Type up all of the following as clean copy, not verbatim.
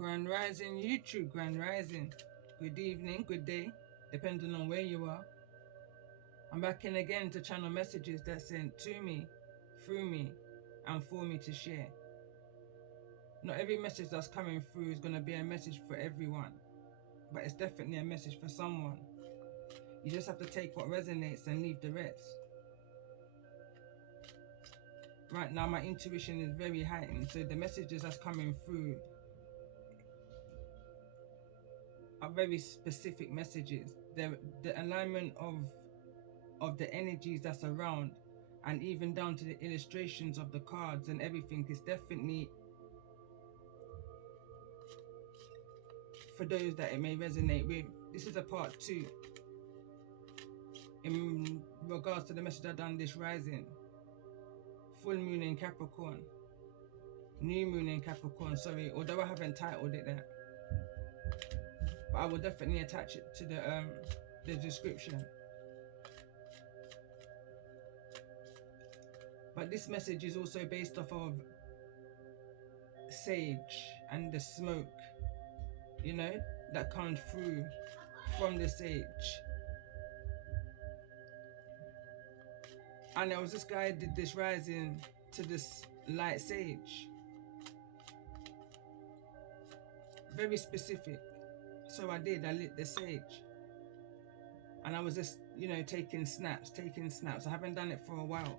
Grand Rising YouTube, Grand Rising. Good evening, good day, depending on where you are. I'm back in again to channel messages that's sent to me, through me, and for me to share. Not every message that's coming through is going to be a message for everyone, but it's definitely a message for someone. You just have to take what resonates and leave the rest. Right now, my intuition is very heightened, so the messages that's coming through are very specific messages. The alignment of the energies that's around, and even down to the illustrations of the cards and everything, is definitely for those that it may resonate with. This is a part 2 in regards to the message I done this rising. Full moon in Capricorn, new moon in Capricorn, sorry, although I haven't titled it that, but I will definitely attach it to the description. But this message is also based off of sage and the smoke, you know, that comes through from the sage. And there was this guy did this rising to this light sage. Very specific. So I lit the sage. And I was just, you know, taking snaps. I haven't done it for a while.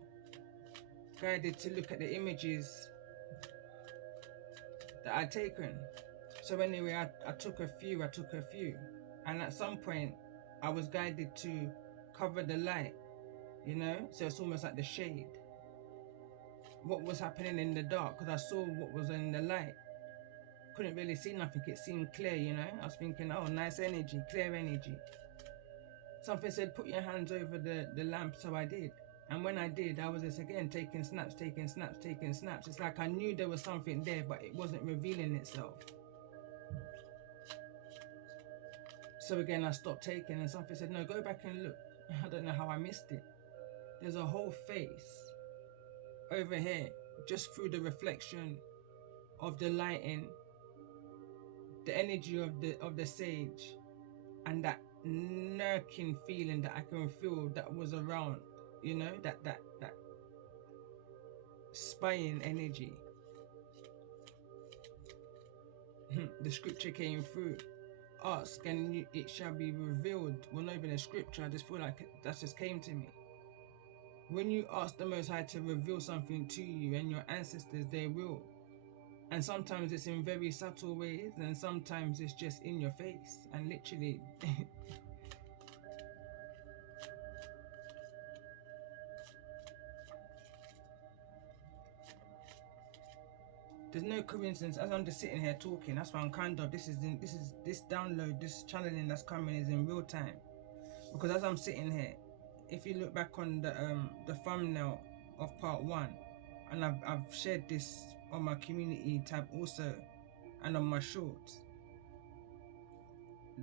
Guided to look at the images that I'd taken. So anyway, I took a few. And at some point, I was guided to cover the light, you know? So it's almost like the shade. What was happening in the dark, because I saw what was in the light. Couldn't really see nothing, it seemed clear, you know? I was thinking, oh, nice energy, clear energy. Something said, put your hands over the lamp, so I did. And when I did, I was just again taking snaps. It's like I knew there was something there, but it wasn't revealing itself. So again, I stopped taking, and something said, no, go back and look. I don't know how I missed it. There's a whole face over here, just through the reflection of the lighting, the energy of the sage, and that lurking feeling that I can feel that was around, you know, that spying energy. The scripture came through. Ask and it shall be revealed. Well, not even a scripture, I just feel like that just came to me. When you ask the Most High to reveal something to you and your ancestors, they will. And sometimes it's in very subtle ways, and sometimes it's just in your face, and literally there's no coincidence. As I'm just sitting here talking, that's why I'm kind of this download, this channeling that's coming is in real time. Because as I'm sitting here, if you look back on the thumbnail of part 1, and I've shared this on my community tab also, and on my shorts,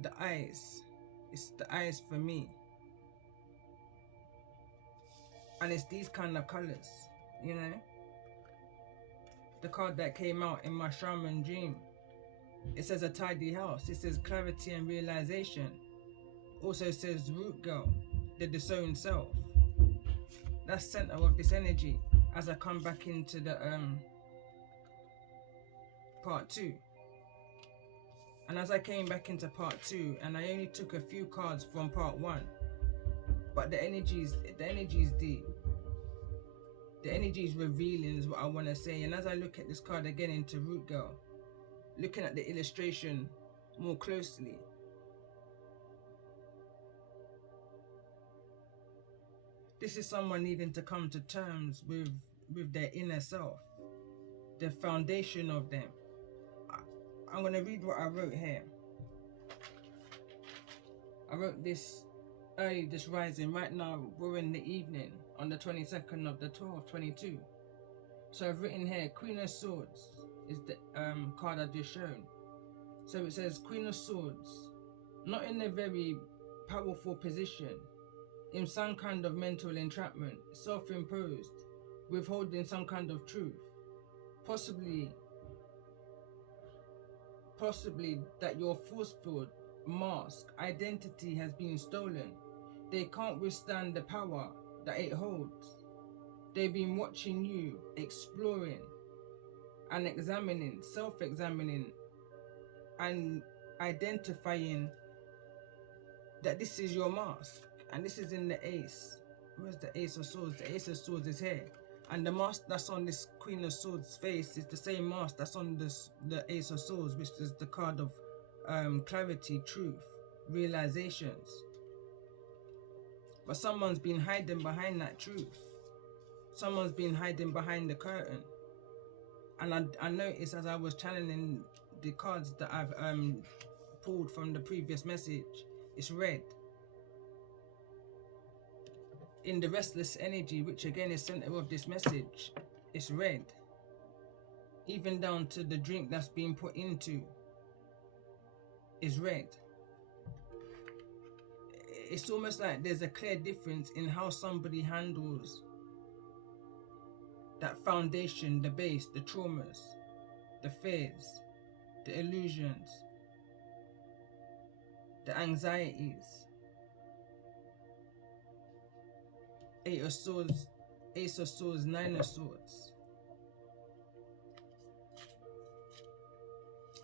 the eyes, it's the eyes for me, and it's these kind of colors, you know. The card that came out in my shaman dream, it says a tidy house, it says clarity and realization, also says root girl, the disowned self. That's center of this energy as I come back into the part 2. And as I came back into part 2, and I only took a few cards from part 1, but the energy is deep. The energy is revealing is what I want to say. And as I look at this card again into root girl, looking at the illustration more closely, this is someone needing to come to terms with their inner self, the foundation of them. I'm going to read what I wrote here. I wrote this early this rising. Right now, we're in the evening on the 22nd of the 12th, 22. So I've written here, Queen of Swords is the card I've just shown. So it says, Queen of Swords, not in a very powerful position, in some kind of mental entrapment, self-imposed, withholding some kind of truth, possibly possibly that your force field, mask, identity has been stolen. They can't withstand the power that it holds. They've been watching you, exploring and examining, self-examining and identifying that this is your mask. And this is in the ace. Where's the ace of swords? The ace of swords is here. And the mask that's on this Queen of Swords face is the same mask that's on the Ace of Swords, which is the card of clarity, truth, realizations. But someone's been hiding behind that truth. Someone's been hiding behind the curtain. And I noticed as I was channeling the cards that I've pulled from the previous message, it's red. In the restless energy, which again is center of this message, it's red. Even down to the drink that's being put into is red. It's almost like there's a clear difference in how somebody handles that foundation, the base, the traumas, the fears, the illusions, the anxieties. Eight of Swords, Ace of Swords, Nine of Swords.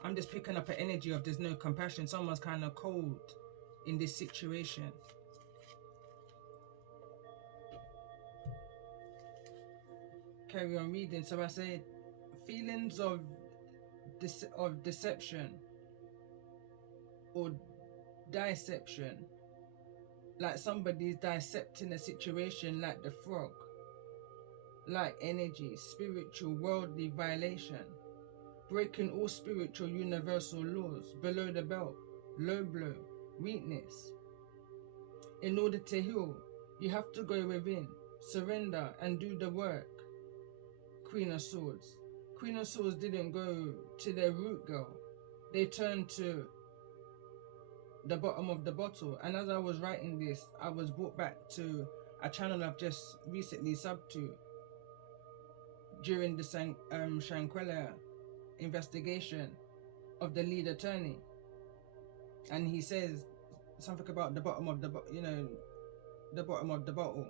I'm just picking up an energy of there's no compassion. Someone's kind of cold in this situation. Carry on reading. So I said, feelings of deception or dissection, like somebody's dissecting a situation, like the frog, like energy, spiritual, worldly violation, breaking all spiritual universal laws, below the belt, low blow, weakness. In order to heal, you have to go within, surrender and do the work. Queen of Swords. Queen of Swords didn't go to their root, girl. They turned to the bottom of the bottle. And as I was writing this, I was brought back to a channel I've just recently subbed to during the Shanquella investigation of the lead attorney. And he says something about the bottom of the the bottom of the bottle.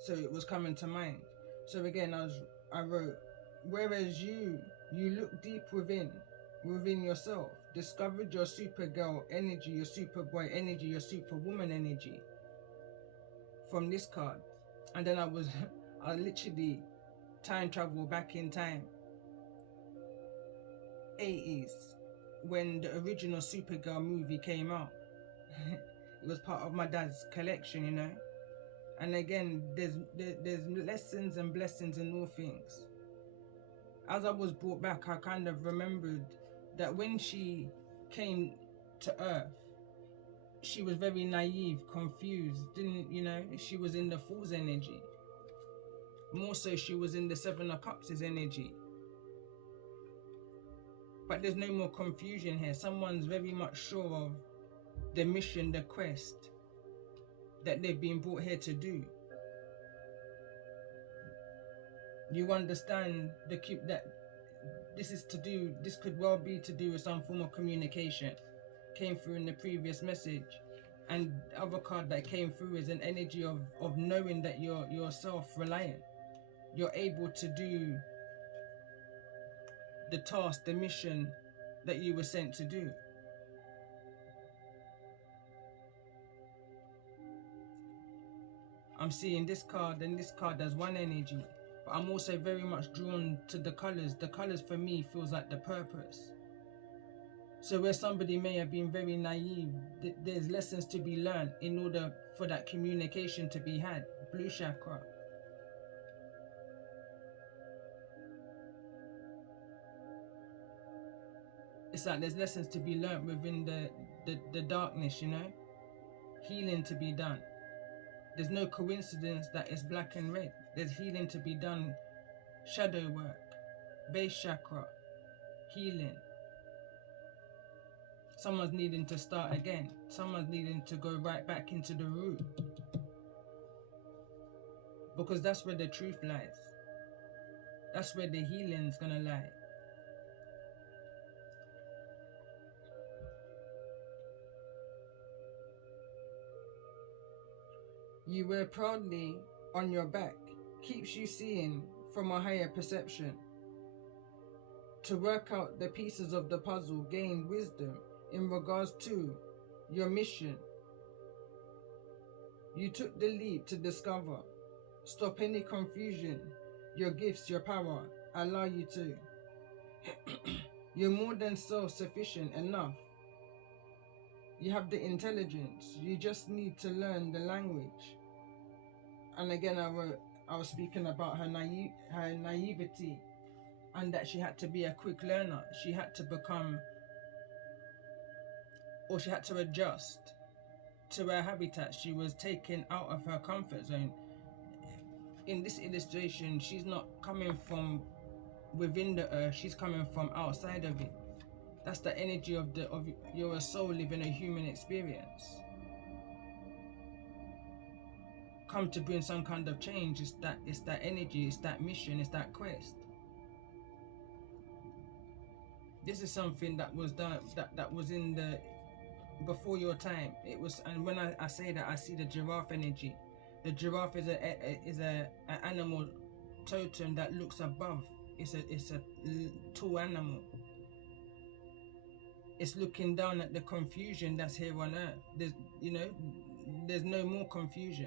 So it was coming to mind. So again, I wrote, whereas you look deep within yourself, discovered your supergirl energy, your superboy energy, your superwoman energy from this card. And then I literally time travel back in time. 80s, when the original Supergirl movie came out. It was part of my dad's collection, you know. And again, there's lessons and blessings in all things. As I was brought back, I kind of remembered that when she came to Earth, she was very naive, confused, she was in the Fool's energy. More so, she was in the Seven of Cups' energy. But there's no more confusion here. Someone's very much sure of the mission, the quest that they've been brought here to do. You understand that this could well be to do with some form of communication. Came through in the previous message. And the other card that came through is an energy of knowing that you're self-reliant. You're able to do the task, the mission that you were sent to do. I'm seeing this card and this card as one energy, but I'm also very much drawn to the colors. The colors for me feels like the purpose. So where somebody may have been very naive, there's lessons to be learned in order for that communication to be had. Blue chakra. It's like there's lessons to be learned within the darkness, you know? Healing to be done. There's no coincidence that it's black and red. There's healing to be done. Shadow work, base chakra, healing. Someone's needing to start again. Someone's needing to go right back into the root. Because that's where the truth lies. That's where the healing's gonna lie. You wear proudly on your back, keeps you seeing from a higher perception. To work out the pieces of the puzzle, gain wisdom in regards to your mission. You took the leap to discover, stop any confusion. Your gifts, your power, allow you to. You're more than self-sufficient enough. You have the intelligence. You just need to learn the language. And again, I was speaking about her naivety, and that she had to be a quick learner. She had to become, or she had to adjust to her habitat. She was taken out of her comfort zone. In this illustration, she's not coming from within the earth, she's coming from outside of it. That's the energy of your soul living a human experience. Come to bring some kind of change. It's that energy, it's that mission, it's that quest. This is something that was done, that was in the before your time. It was, and when I say that, I see the giraffe energy. The giraffe is an animal totem that looks above. It's a tall animal. It's looking down at the confusion that's here on earth. There's no more confusion.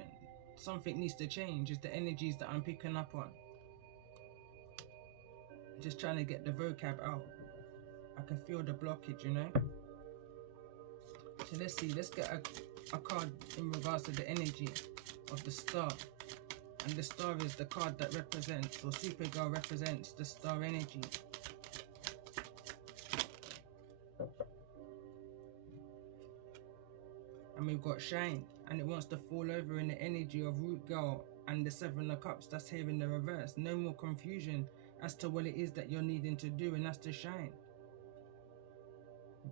Something needs to change. It's the energies that I'm picking up on. Just trying to get the vocab out. I can feel the blockage, So let's see. Let's get a card in regards to the energy of the star. And the star is the card that represents, or Supergirl represents, the star energy. And we've got shine, and it wants to fall over in the energy of Root Girl and the Seven of Cups that's here in the reverse. No more confusion as to what it is that you're needing to do, and that's to shine.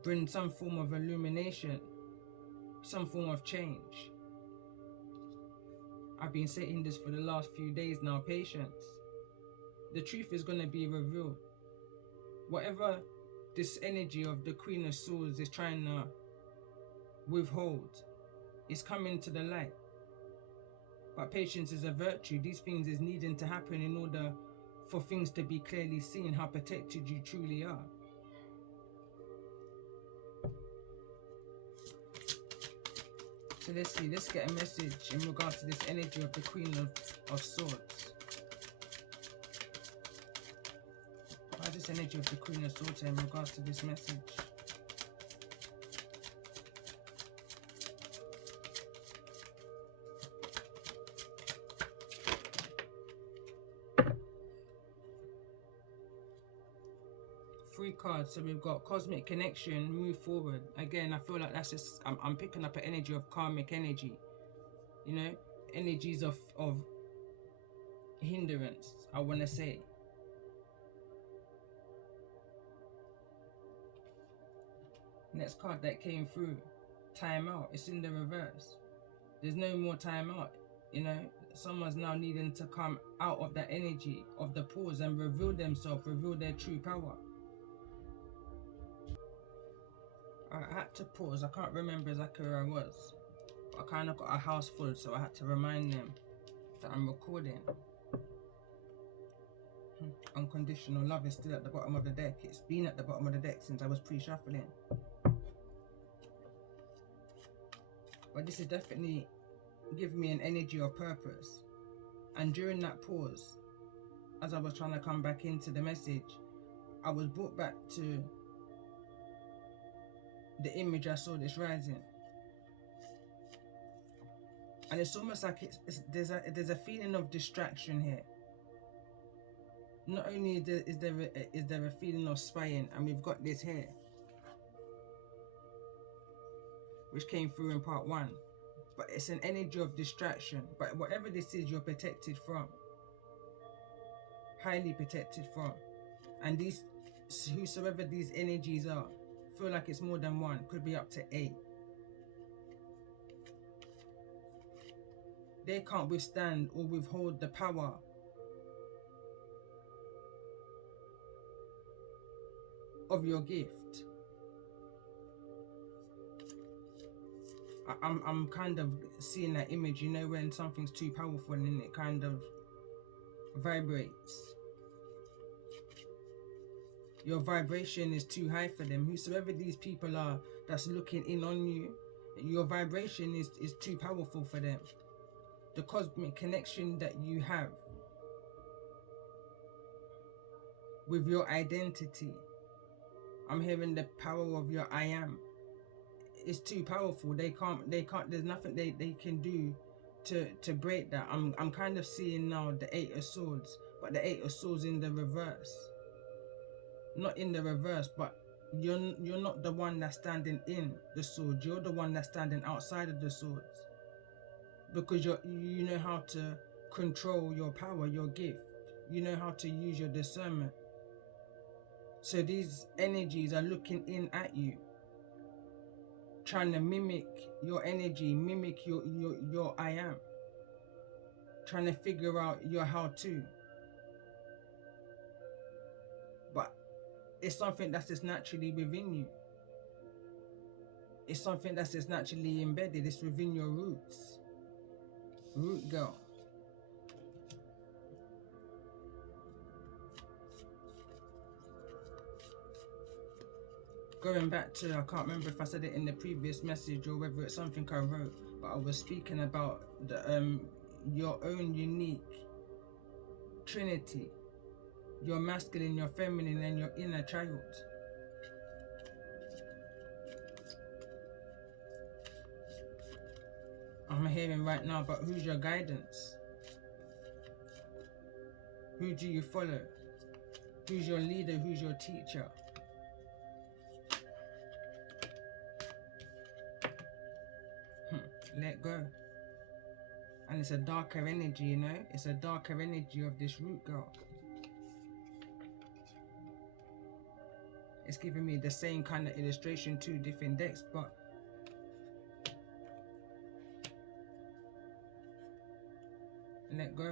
Bring some form of illumination, some form of change. I've been saying this for the last few days now, patience. The truth is going to be revealed. Whatever this energy of the Queen of Swords is trying to withhold is coming to the light. But patience is a virtue. These things is needing to happen in order for things to be clearly seen, how protected you truly are. So let's see, let's get a message in regards to this energy of the Queen of Swords. Why this energy of the Queen of Swords in regards to this message? Three cards. So we've got cosmic connection, move forward. Again, I feel like that's just, I'm picking up an energy of karmic energy. Energies of hindrance, I want to say. Next card that came through, time out. It's in the reverse. There's no more time out. Someone's now needing to come out of that energy of the pause and reveal themselves, reveal their true power. I had to pause. I can't remember exactly where I was. But I kind of got a house full, so I had to remind them that I'm recording. Unconditional love is still at the bottom of the deck. It's been at the bottom of the deck since I was pre-shuffling. But this is definitely giving me an energy of purpose. And during that pause, as I was trying to come back into the message, I was brought back to the image I saw this rising. And it's almost like there's a feeling of distraction here. Not only is there a feeling of spying, and we've got this here, which came through in part 1, but it's an energy of distraction. But whatever this is, you're protected from, highly protected from. And whosoever these energies are, feel like it's more than one, could be up to 8. They can't withstand or withhold the power of your gift. I'm kind of seeing that image, you know, when something's too powerful and it kind of vibrates. Your vibration is too high for them. Whosoever these people are that's looking in on you, your vibration is too powerful for them. The cosmic connection that you have with your identity, I'm hearing the power of your I am. It's too powerful. They can't, there's nothing they can do to break that. I'm kind of seeing now the Eight of Swords, but the Eight of Swords in the reverse. Not in the reverse, but you're not the one that's standing in the sword. You're the one that's standing outside of the swords, because you know how to control your power, your gift. You know how to use your discernment. So these energies are looking in at you, trying to mimic your energy, mimic your I am, trying to figure out your how to. But it's something that's just naturally within you. It's something that's just naturally embedded. It's within your roots. Root girl. Going back to, I can't remember if I said it in the previous message or whether it's something I wrote, but I was speaking about the your own unique trinity, your masculine, your feminine, and your inner child. I'm hearing right now, but who's your guidance? Who do you follow? Who's your leader? Who's your teacher? Let go. And it's a darker energy, you know? It's a darker energy of this root girl. It's giving me the same kind of illustration, 2 different decks, but let go.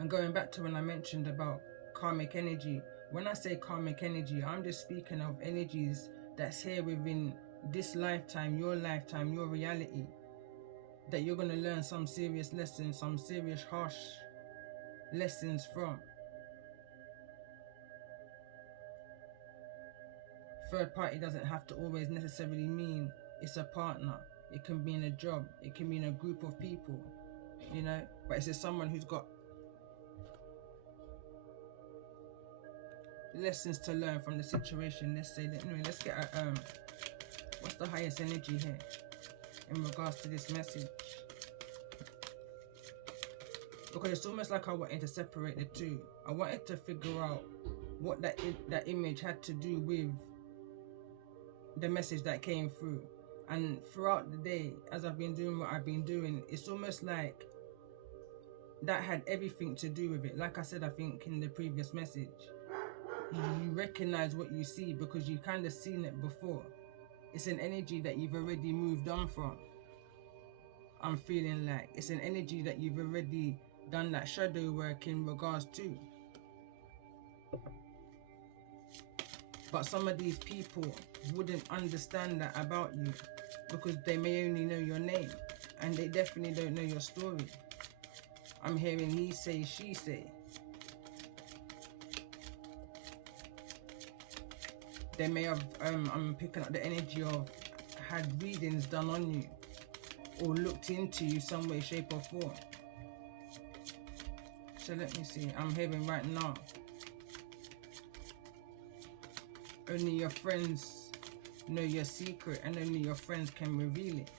And going back to when I mentioned about karmic energy, when I say karmic energy, I'm just speaking of energies that's here within this lifetime, your reality, that you're going to learn some serious lessons, some serious harsh lessons from. Third party doesn't have to always necessarily mean it's a partner. It can mean a job. It can mean a group of people, you know, but it's just someone who's got lessons to learn from the situation. Let's say that. Anyway, let's get a, what's the highest energy here in regards to this message? Because it's almost like I wanted to separate the two. I wanted to figure out what that image had to do with the message that came through. And throughout the day, as I've been doing what I've been doing, it's almost like that had everything to do with it. Like I said, I think in the previous message, you recognize what you see because you've kind of seen it before. It's an energy that you've already moved on from. I'm feeling like it's an energy that you've already done that shadow work in regards to. But some of these people wouldn't understand that about you because they may only know your name and they definitely don't know your story. I'm hearing he say, she say. They may have, I'm picking up the energy of had readings done on you or looked into you some way, shape or form. So let me see, I'm hearing right now, only your friends know your secret and only your friends can reveal it.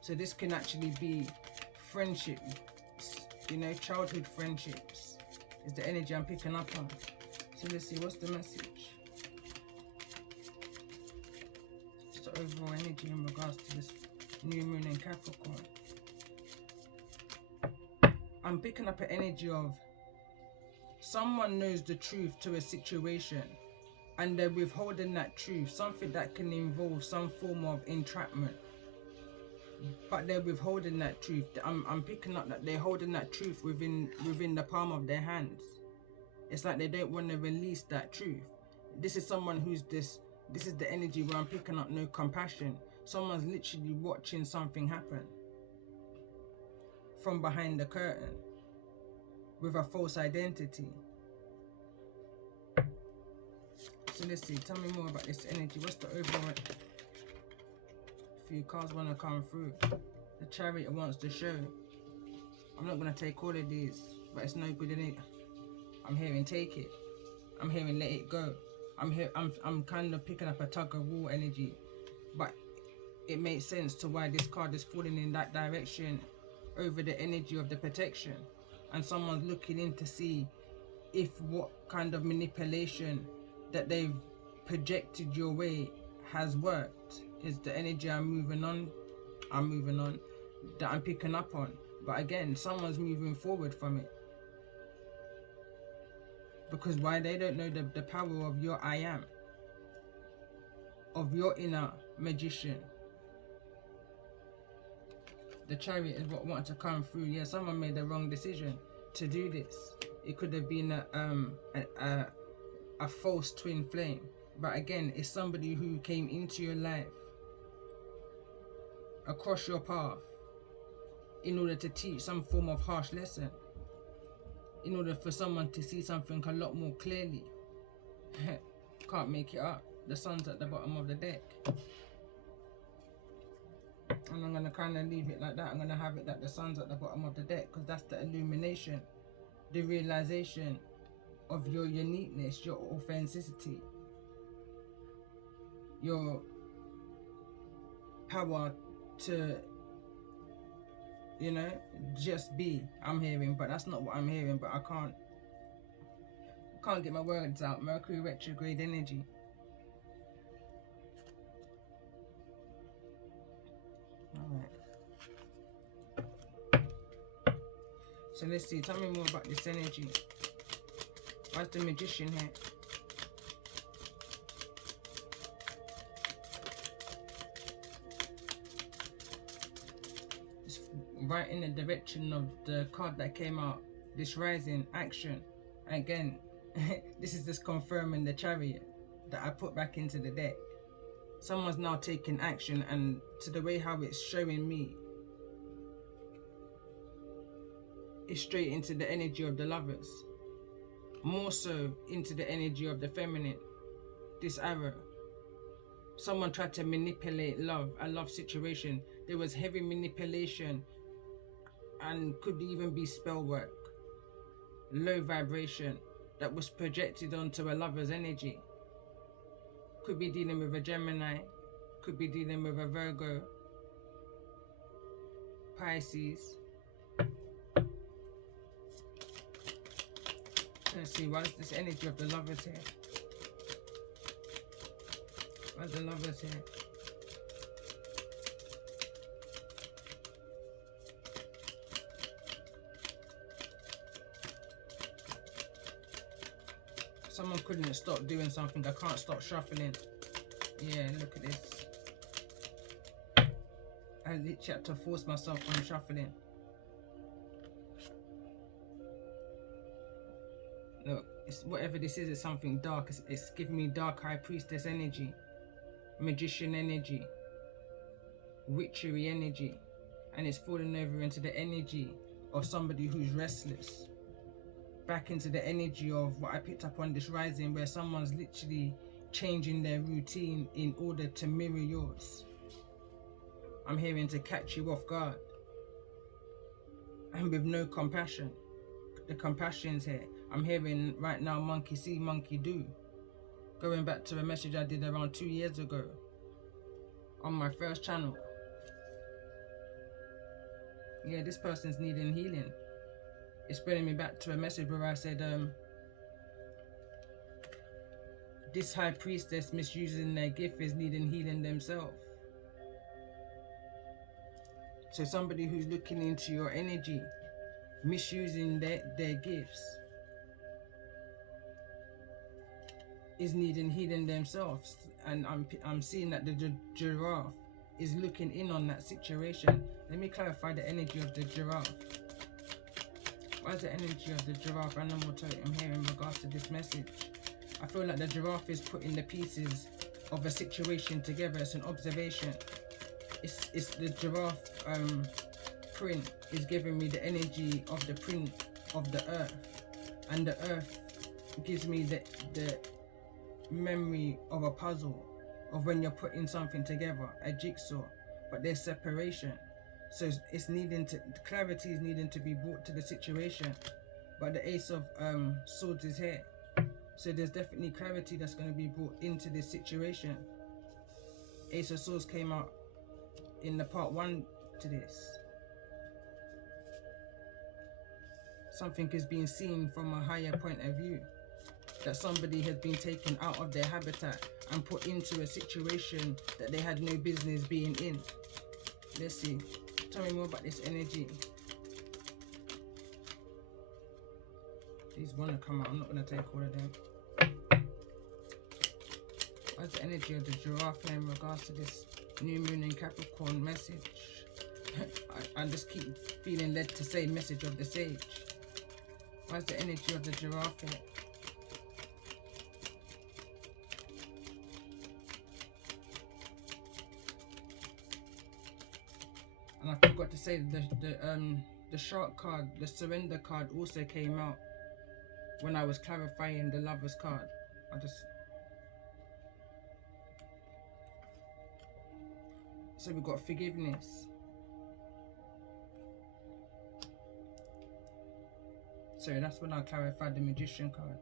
So this can actually be friendship, you know, childhood friendships is the energy I'm picking up on. So let's see, what's the message? Just the overall energy in regards to this new moon in Capricorn. I'm picking up an energy of someone knows the truth to a situation and they're withholding that truth, something that can involve some form of entrapment. But they're withholding that truth. I'm picking up that they're holding that truth within the palm of their hands. It's like they don't want to release that truth. This is someone who's this is the energy where I'm picking up no compassion. Someone's literally watching something happen from behind the curtain with a false identity. So let's see, tell me more about this energy. What's the overall? A few cards want to come through. The Chariot wants to show. I'm not going to take all of these, but it's no good in it. I'm hearing take it. I'm hearing let it go. I'm kind of picking up a tug of war energy, but it makes sense to why this card is falling in that direction over the energy of the protection, and someone's looking in to see if what kind of manipulation that they've projected your way has worked. Is the energy I'm moving on that I'm picking up on. But again, someone's moving forward from it. Because why? They don't know the power of your I am, of your inner magician. The Chariot is what wanted to come through. Yeah, someone made the wrong decision to do this. It could have been a false twin flame. But again, it's somebody who came into your life, across your path, in order to teach some form of harsh lesson, in order for someone to see something a lot more clearly. Can't make it up. The sun's at the bottom of the deck. And I'm going to kind of leave it like that. I'm going to have it that the sun's at the bottom of the deck, because that's the illumination, the realization of your uniqueness, your authenticity, your power to, you know, just be. I'm hearing, but that's not what I'm hearing. But I can't get my words out. Mercury retrograde energy. Alright. So let's see. Tell me more about this energy. Why's the Magician here? It's right in the direction of the card that came out. This rising action. Again, this is just confirming the Chariot that I put back into the deck. Someone's now taking action, and to the way how it's showing me, it's straight into the energy of the Lovers. More so into the energy of the feminine. This arrow. Someone tried to manipulate love, a love situation. There was heavy manipulation, and could even be spell work. Low vibration that was projected onto a lover's energy. Could be dealing with a Gemini, could be dealing with a Virgo, Pisces. Let's see, what's this energy of the Lovers here? What's the Lovers here? Someone couldn't stop doing something. I can't stop shuffling. Yeah, look at this. I literally had to force myself from shuffling. Look, it's, whatever this is, it's something dark. It's giving me dark high priestess energy, magician energy, witchery energy, and it's falling over into the energy of somebody who's restless. Back into the energy of what I picked up on this rising, where someone's literally changing their routine in order to mirror yours. I'm hearing to catch you off guard, and with no compassion. The compassion's here. I'm hearing right now monkey see, monkey do. Going back to a message I did around 2 years ago on my first channel. Yeah, this person's needing healing. It's bringing me back to a message where I said, this high priestess misusing their gift is needing healing themselves. So somebody who's looking into your energy, misusing their gifts, is needing healing themselves. And I'm seeing that the giraffe is looking in on that situation. Let me clarify the energy of the giraffe. Why is the energy of the giraffe animal totem here in regards to this message? I feel like the giraffe is putting the pieces of a situation together. It's an observation. It's the giraffe print is giving me the energy of the print of the earth, and the earth gives me the memory of a puzzle, of when you're putting something together, a jigsaw, but there's separation. So it's needing to, clarity is needing to be brought to the situation. But the Ace of Swords is here, so there's definitely clarity that's going to be brought into this situation. Ace of Swords came out in the part 1 to this. Something is being seen from a higher point of view, that somebody has been taken out of their habitat and put into a situation that they had no business being in. Let's see. Tell me more about this energy. These want to come out. I'm not going to take all of them. What's the energy of the giraffe in regards to this new moon in Capricorn message? I just keep feeling led to say message of the sage. What's the energy of the giraffe here? And I forgot to say the shark card, the surrender card, also came out when I was clarifying the Lovers card. So we got forgiveness. So that's when I clarified the Magician card.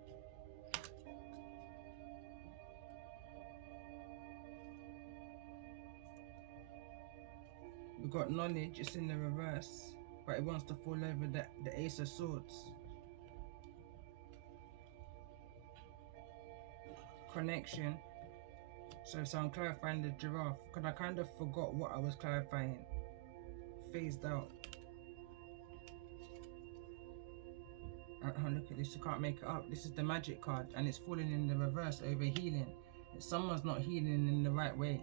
We got knowledge, it's in the reverse, but it wants to fall over the Ace of Swords. Connection. So I'm clarifying the giraffe, because I kind of forgot what I was clarifying. Phased out. Look at this, you can't make it up. This is the Magic card, and it's falling in the reverse over healing. Someone's not healing in the right way,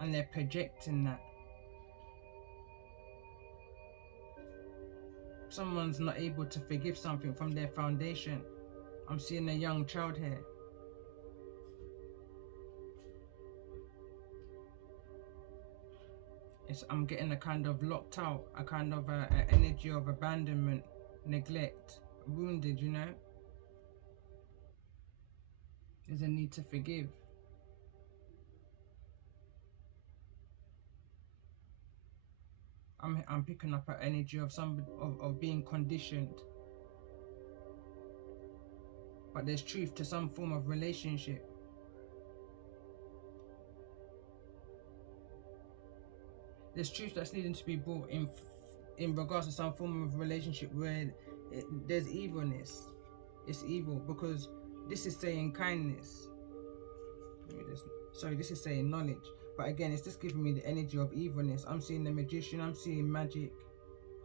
and they're projecting that. Someone's not able to forgive something from their foundation. I'm seeing a young child here. I'm getting a kind of locked out, a kind of an energy of abandonment, neglect, wounded, you know? There's a need to forgive. I'm picking up an energy of somebody of being conditioned. But there's truth to some form of relationship. There's truth that's needing to be brought in regards to some form of relationship where there's evilness. It's evil, because this is saying kindness. Sorry, this is saying knowledge. But again, it's just giving me the energy of evilness. I'm seeing the Magician, I'm seeing magic,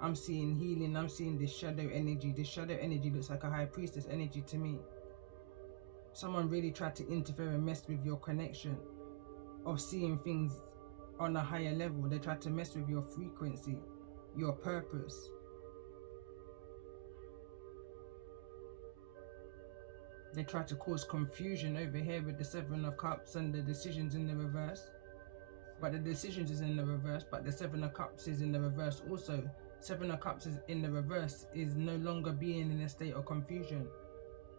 I'm seeing healing, I'm seeing this shadow energy. This shadow energy looks like a high priestess energy to me. Someone really tried to interfere and mess with your connection of seeing things on a higher level. They tried to mess with your frequency, your purpose. They tried to cause confusion over here with the Seven of Cups and the decisions in the reverse. But the decisions is in the reverse, but the Seven of Cups is in the reverse also. Seven of Cups is in the reverse is no longer being in a state of confusion.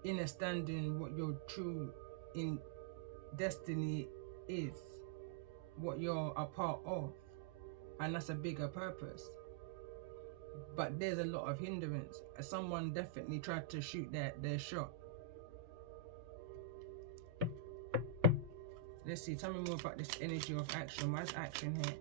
Understanding what your true in destiny is, what you're a part of, and that's a bigger purpose. But there's a lot of hindrance. Someone definitely tried to shoot their shot. Let's see, tell me more about this energy of action. Why is action here?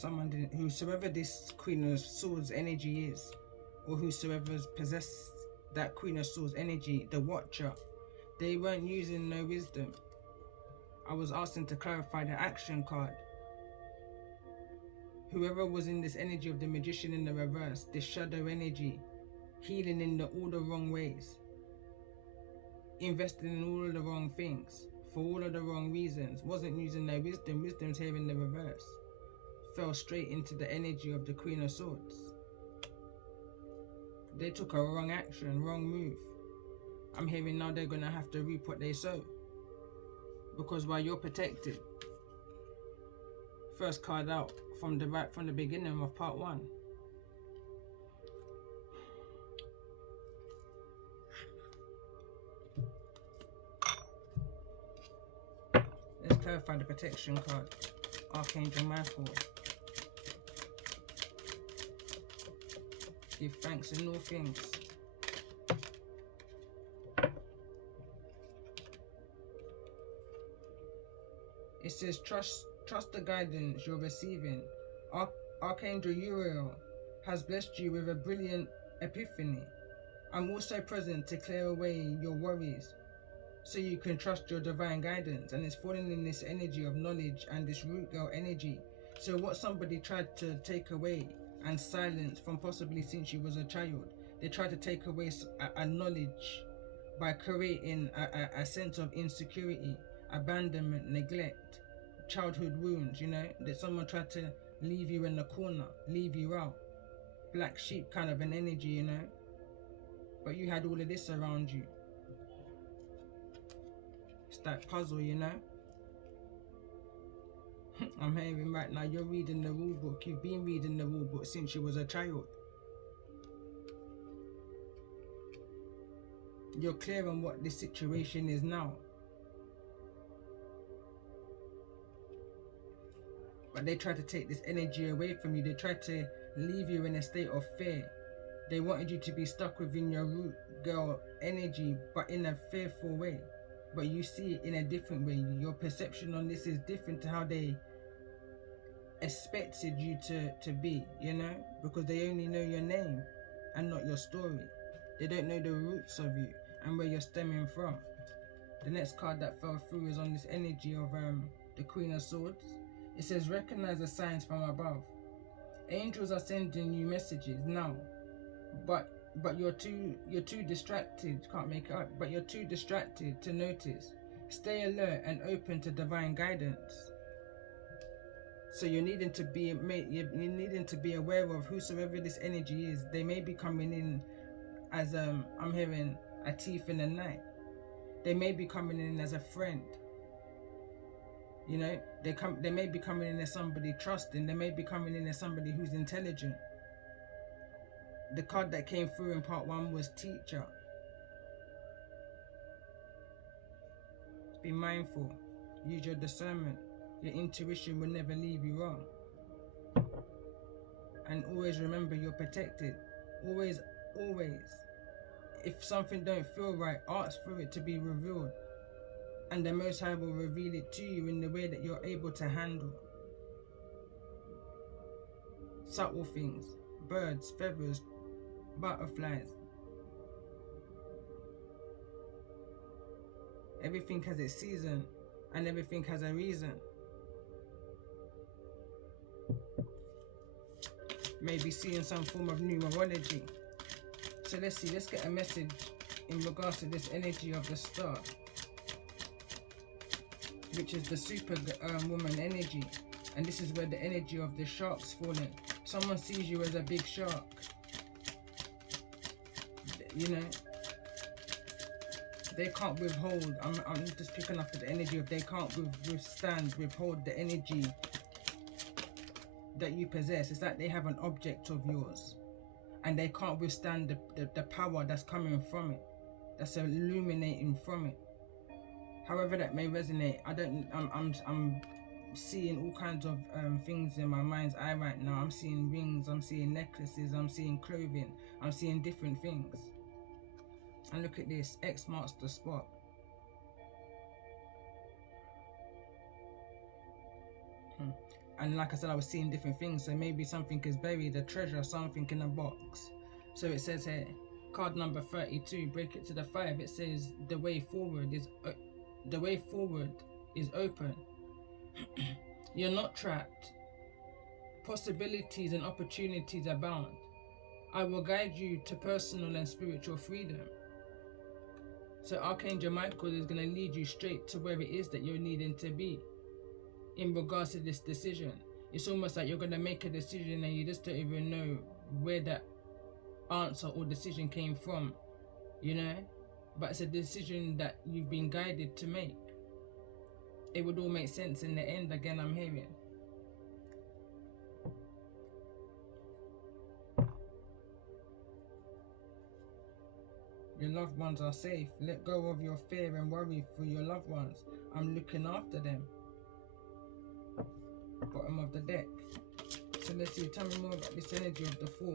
someone didn't, whosoever this Queen of Swords energy is, or whosoever's possessed that Queen of Swords energy, the Watcher, they weren't using no wisdom. I was asking to clarify the action card. Whoever was in this energy of the Magician in the reverse, this shadow energy, healing in all the wrong ways, investing in all of the wrong things, for all of the wrong reasons, wasn't using their wisdom. Wisdom's here in the reverse. Fell straight into the energy of the Queen of Swords. They took a wrong action, wrong move. I'm hearing now they're gonna have to reap what they sow. Because while you're protected, first card out from the beginning of part 1. Let's clarify the protection card. Archangel Michael. Give thanks in all things. It says trust the guidance you're receiving. Archangel Uriel has blessed you with a brilliant epiphany. I'm also present to clear away your worries so you can trust your divine guidance, and it's falling in this energy of knowledge and this root girl energy. So what somebody tried to take away and silence from possibly since you was a child, they tried to take away a knowledge by creating a sense of insecurity, abandonment, neglect, childhood wounds, you know, that someone tried to leave you in the corner, leave you out. Black sheep kind of an energy, you know. But you had all of this around you. It's that puzzle, you know. I'm hearing right now you're reading the rule book. You've been reading the rule book since you was a child. You're clear on what the situation is now. But they tried to take this energy away from you. They tried to leave you in a state of fear. They wanted you to be stuck within your root girl energy, but in a fearful way. But you see it in a different way. Your perception on this is different to how they expected you to be, you know? Because they only know your name and not your story. They don't know the roots of you and where you're stemming from. The next card that fell through is on this energy of the Queen of Swords. It says, recognize the signs from above. Angels are sending you messages now, but you're too distracted. Can't make it up. But you're too distracted to notice. Stay alert and open to divine guidance. So you're needing to be aware of whosoever this energy is. They may be coming in as I'm hearing a thief in the night. They may be coming in as a friend. You know, they may be coming in as somebody trusting. They may be coming in as somebody who's intelligent. The card that came through in part 1 was teacher. Be mindful. Use your discernment. Your intuition will never leave you wrong. And always remember you're protected. Always. If something don't feel right, ask for it to be revealed. And the Most High will reveal it to you in the way that you're able to handle. Subtle things. Birds, feathers, butterflies. Everything has its season and everything has a reason. Maybe seeing some form of numerology. So let's see, let's get a message in regards to this energy of the star, which is the super woman energy. And this is where the energy of the shark's falling. Someone sees you as a big shark. You know, they can't withhold. I'm just picking up the energy of they can't withhold the energy that you possess. It's like they have an object of yours and they can't withstand the power that's coming from it, that's illuminating from it. However that may resonate, I'm seeing all kinds of things in my mind's eye right now. I'm seeing rings, I'm seeing necklaces, I'm seeing clothing, I'm seeing different things. And look at this, X marks the spot. And like I said, I was seeing different things. So maybe something is buried, a treasure, something in a box. So it says here, card number 32, break it to the 5. It says the way forward is open. You're not trapped. Possibilities and opportunities abound. I will guide you to personal and spiritual freedom. So Archangel Michael is going to lead you straight to where it is that you're needing to be in regards to this decision. It's almost like you're going to make a decision and you just don't even know where that answer or decision came from, you know? But it's a decision that you've been guided to make. It would all make sense in the end, again, I'm hearing. Your loved ones are safe. Let go of your fear and worry for your loved ones. I'm looking after them. Bottom of the deck. So let's see, tell me more about this energy of the Fool.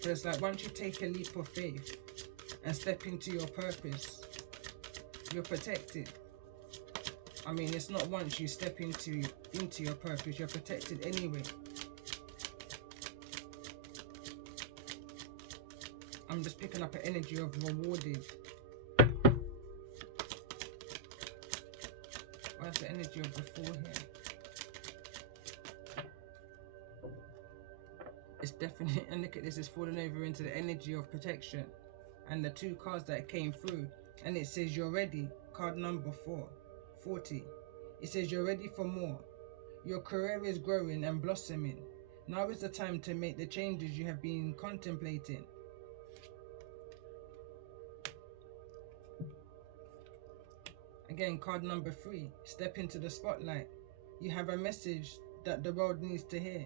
So it's like once you take a leap of faith and step into your purpose, you're protected. I mean, it's not once you step into your purpose, you're protected anyway. I'm just picking up an energy of rewarded. Where's the energy of the Fool here? It's definitely, and look at this, it's falling over into the energy of protection. And the 2 cards that came through. And it says you're ready. Card number 40. It says you're ready for more. Your career is growing and blossoming. Now is the time to make the changes you have been contemplating. Again, card number 3, step into the spotlight. You have a message that the world needs to hear.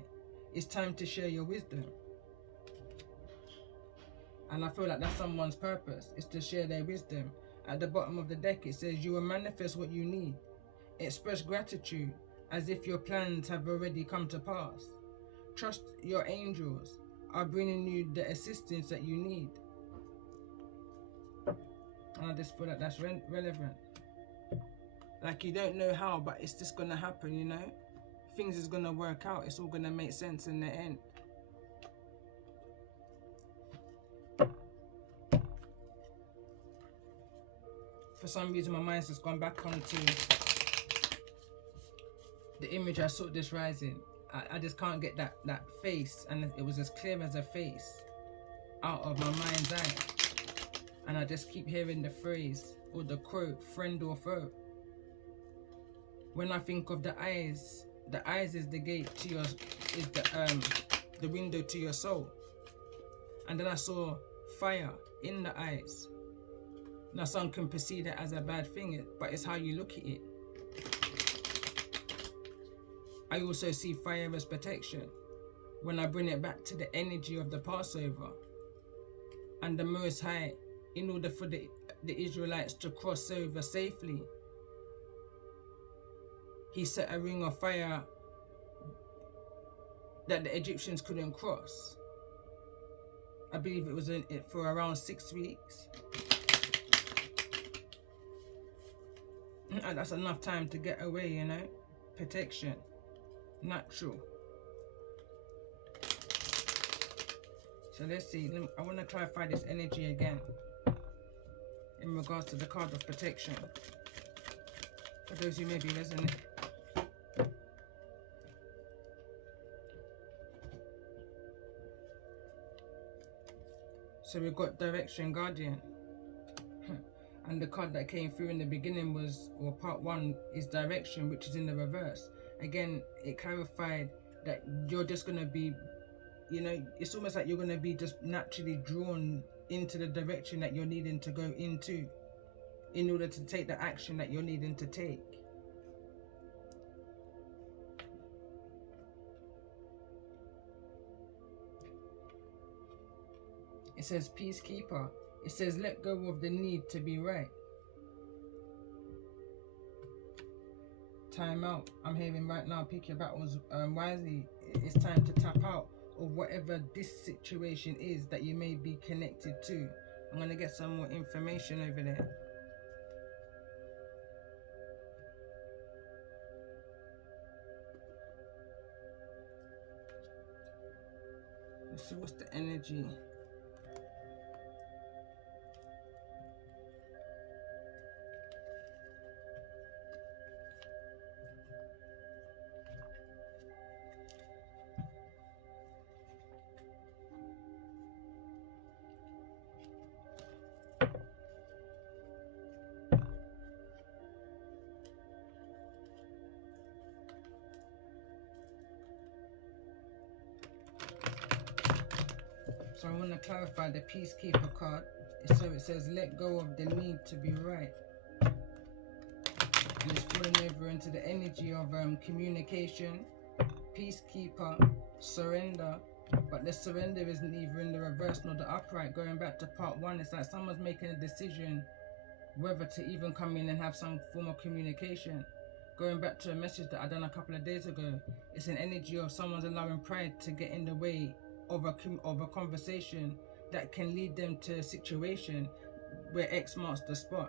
It's time to share your wisdom. And I feel like that's someone's purpose, is to share their wisdom. At the bottom of the deck, it says you will manifest what you need. Express gratitude as if your plans have already come to pass. Trust your angels are bringing you the assistance that you need. And I just feel like that's relevant. Like you don't know how, but it's just gonna happen, you know? Things is gonna work out, it's all gonna make sense in the end. For some reason my mind's just gone back onto the image I saw this rising. I just can't get that face, and it was as clear as a face out of my mind's eye. And I just keep hearing the phrase or the quote, friend or foe. When I think of the eyes is the gate to your, is the window to your soul. And then I saw fire in the eyes. Now some can perceive it as a bad thing, but it's how you look at it. I also see fire as protection when I bring it back to the energy of the Passover. And the Most High, in order for the Israelites to cross over safely, he set a ring of fire that the Egyptians couldn't cross. I believe it was for around 6 weeks. And that's enough time to get away, you know? Protection. Natural. So let's see. I want to clarify this energy again in regards to the card of protection. For those who may be resonating. So we've got Direction Guardian. And the card that came through in the beginning was, or part 1 is Direction, which is in the reverse. Again, it clarified that you're just going to be, you know, it's almost like you're going to be just naturally drawn into the direction that you're needing to go into in order to take the action that you're needing to take. It says Peacekeeper. It says let go of the need to be right. Time out. I'm hearing right now, pick your battles wisely. It's time to tap out of whatever this situation is that you may be connected to. I'm going to get some more information over there. Let's see what's the energy. So I want to clarify the Peacekeeper card. So it says, let go of the need to be right. And it's falling over into the energy of communication, Peacekeeper, surrender. But the surrender isn't either in the reverse nor the upright. Going back to part one, it's like someone's making a decision whether to even come in and have some form of communication. Going back to a message that I done a couple of days ago, it's an energy of someone's allowing pride to get in the way of a conversation that can lead them to a situation where X marks the spot,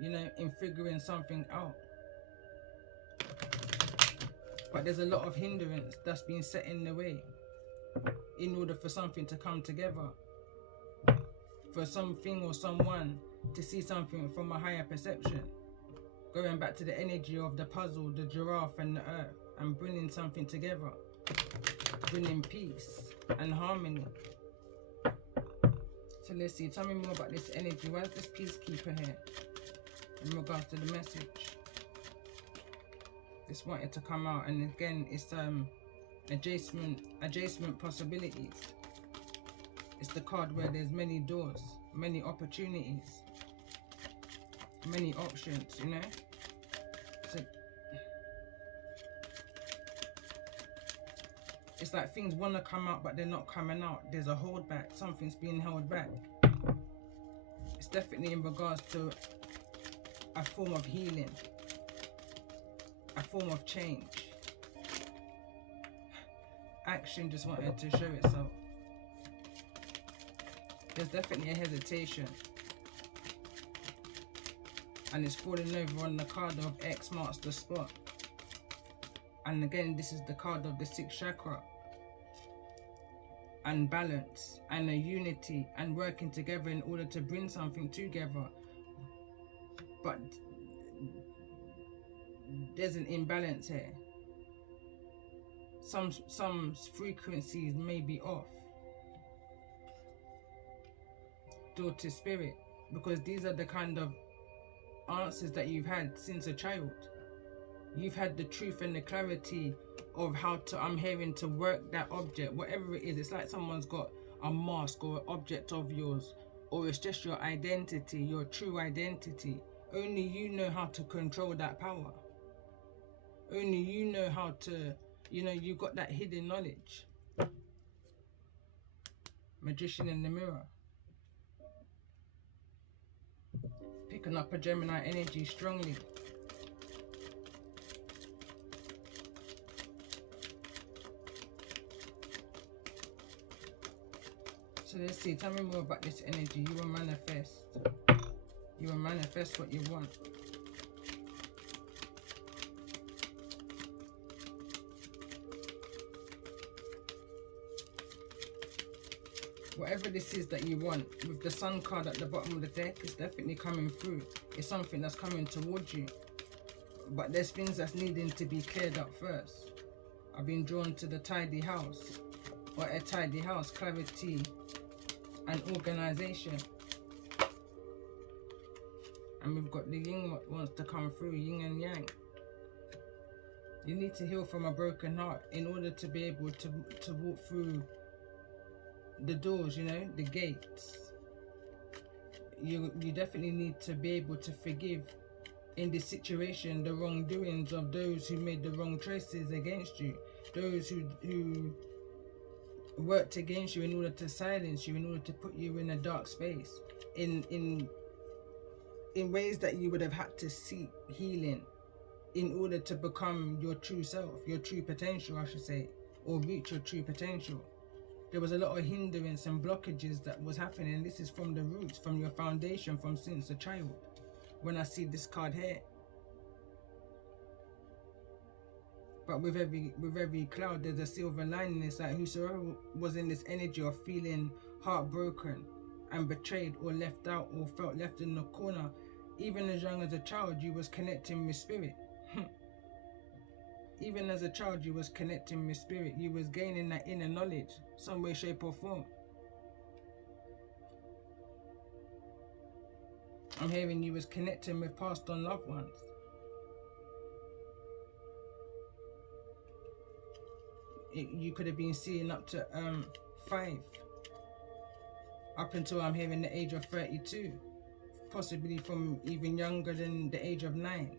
you know, in figuring something out. But there's a lot of hindrance that's been set in the way in order for something to come together, for something or someone to see something from a higher perception. Going back to the energy of the puzzle, the giraffe and the earth, and bringing something together, bringing peace and harmony. So let's see, tell me more about this energy. Why is this Peacekeeper here in regards to the message? This wanted to come out, and again, it's adjacent possibilities. It's the card where there's many doors, many opportunities, many options, you know. So it's like things want to come out but they're not coming out. There's a holdback, something's being held back. It's definitely in regards to a form of healing, a form of change. Action just wanted to show itself. There's definitely a hesitation, and it's falling over on the card of X marks the spot. And again, this is the card of the sixth chakra, and balance and a unity and working together in order to bring something together. But there's an imbalance here. Some frequencies may be off. Daughter spirit, because these are the kind of answers that you've had since a child. You've had the truth and the clarity of how to, I'm hearing, to work that object, whatever it is. It's like someone's got a mask or an object of yours, or it's just your identity, your true identity. Only you know how to control that power. Only you know how to, you know, you got that hidden knowledge. Magician in the mirror. Picking up a Gemini energy strongly. So let's see, tell me more about this energy. You will manifest. You will manifest what you want. Whatever this is that you want, with the Sun card at the bottom of the deck, it's definitely coming through. It's something that's coming towards you. But there's things that's needing to be cleared up first. I've been drawn to the tidy house. Or a tidy house, clarity and organization. And we've got the yin what wants to come through, yin and yang. You need to heal from a broken heart in order to be able to walk through the doors, you know, the gates. You definitely need to be able to forgive in this situation the wrongdoings of those who made the wrong choices against you, those who worked against you in order to silence you, in order to put you in a dark space, in ways that you would have had to seek healing in order to become your true self, your true potential, I should say, or reach your true potential. There was a lot of hindrance and blockages that was happening, and this is from the roots, from your foundation, from since a child. When I see this card here, But with every cloud, there's a silver lining. It's like whosoever was in this energy of feeling heartbroken and betrayed or left out or felt left in the corner, even as young as a child, you was connecting with spirit. Even as a child, you was connecting with spirit. You was gaining that inner knowledge, some way, shape or form. I'm hearing you was connecting with passed on loved ones. You could have been seeing up to 5, up until I'm hearing the age of 32, possibly from even younger than the age of 9.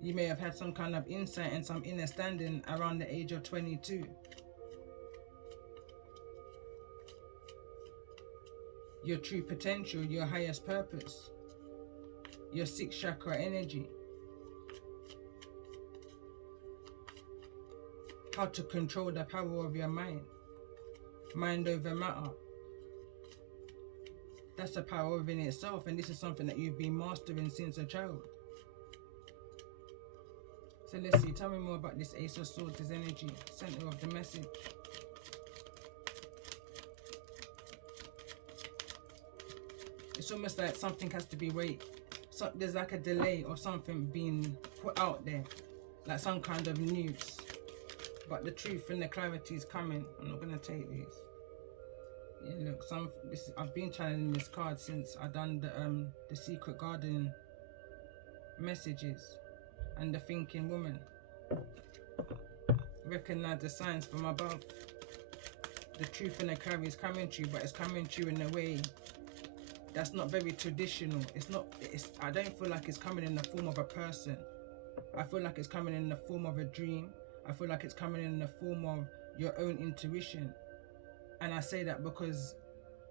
You may have had some kind of insight and some understanding around the age of 22. Your true potential, your highest purpose, your 6th chakra energy. How to control the power of your mind. Mind over matter. That's a power within itself, and this is something that you've been mastering since a child. So let's see, tell me more about this Ace of Swords, this energy, center of the message. It's almost like something has to be so there's like a delay of something being put out there, like some kind of news. But the truth and the clarity is coming. I'm not gonna take these. Yeah, look, I've been channeling this card since I done the Secret Garden messages and the Thinking Woman. Recognize the signs from above. The truth and the clarity is coming to you, but it's coming to you in a way that's not very traditional. I don't feel like it's coming in the form of a person. I feel like it's coming in the form of a dream. I feel like it's coming in the form of your own intuition. And I say that because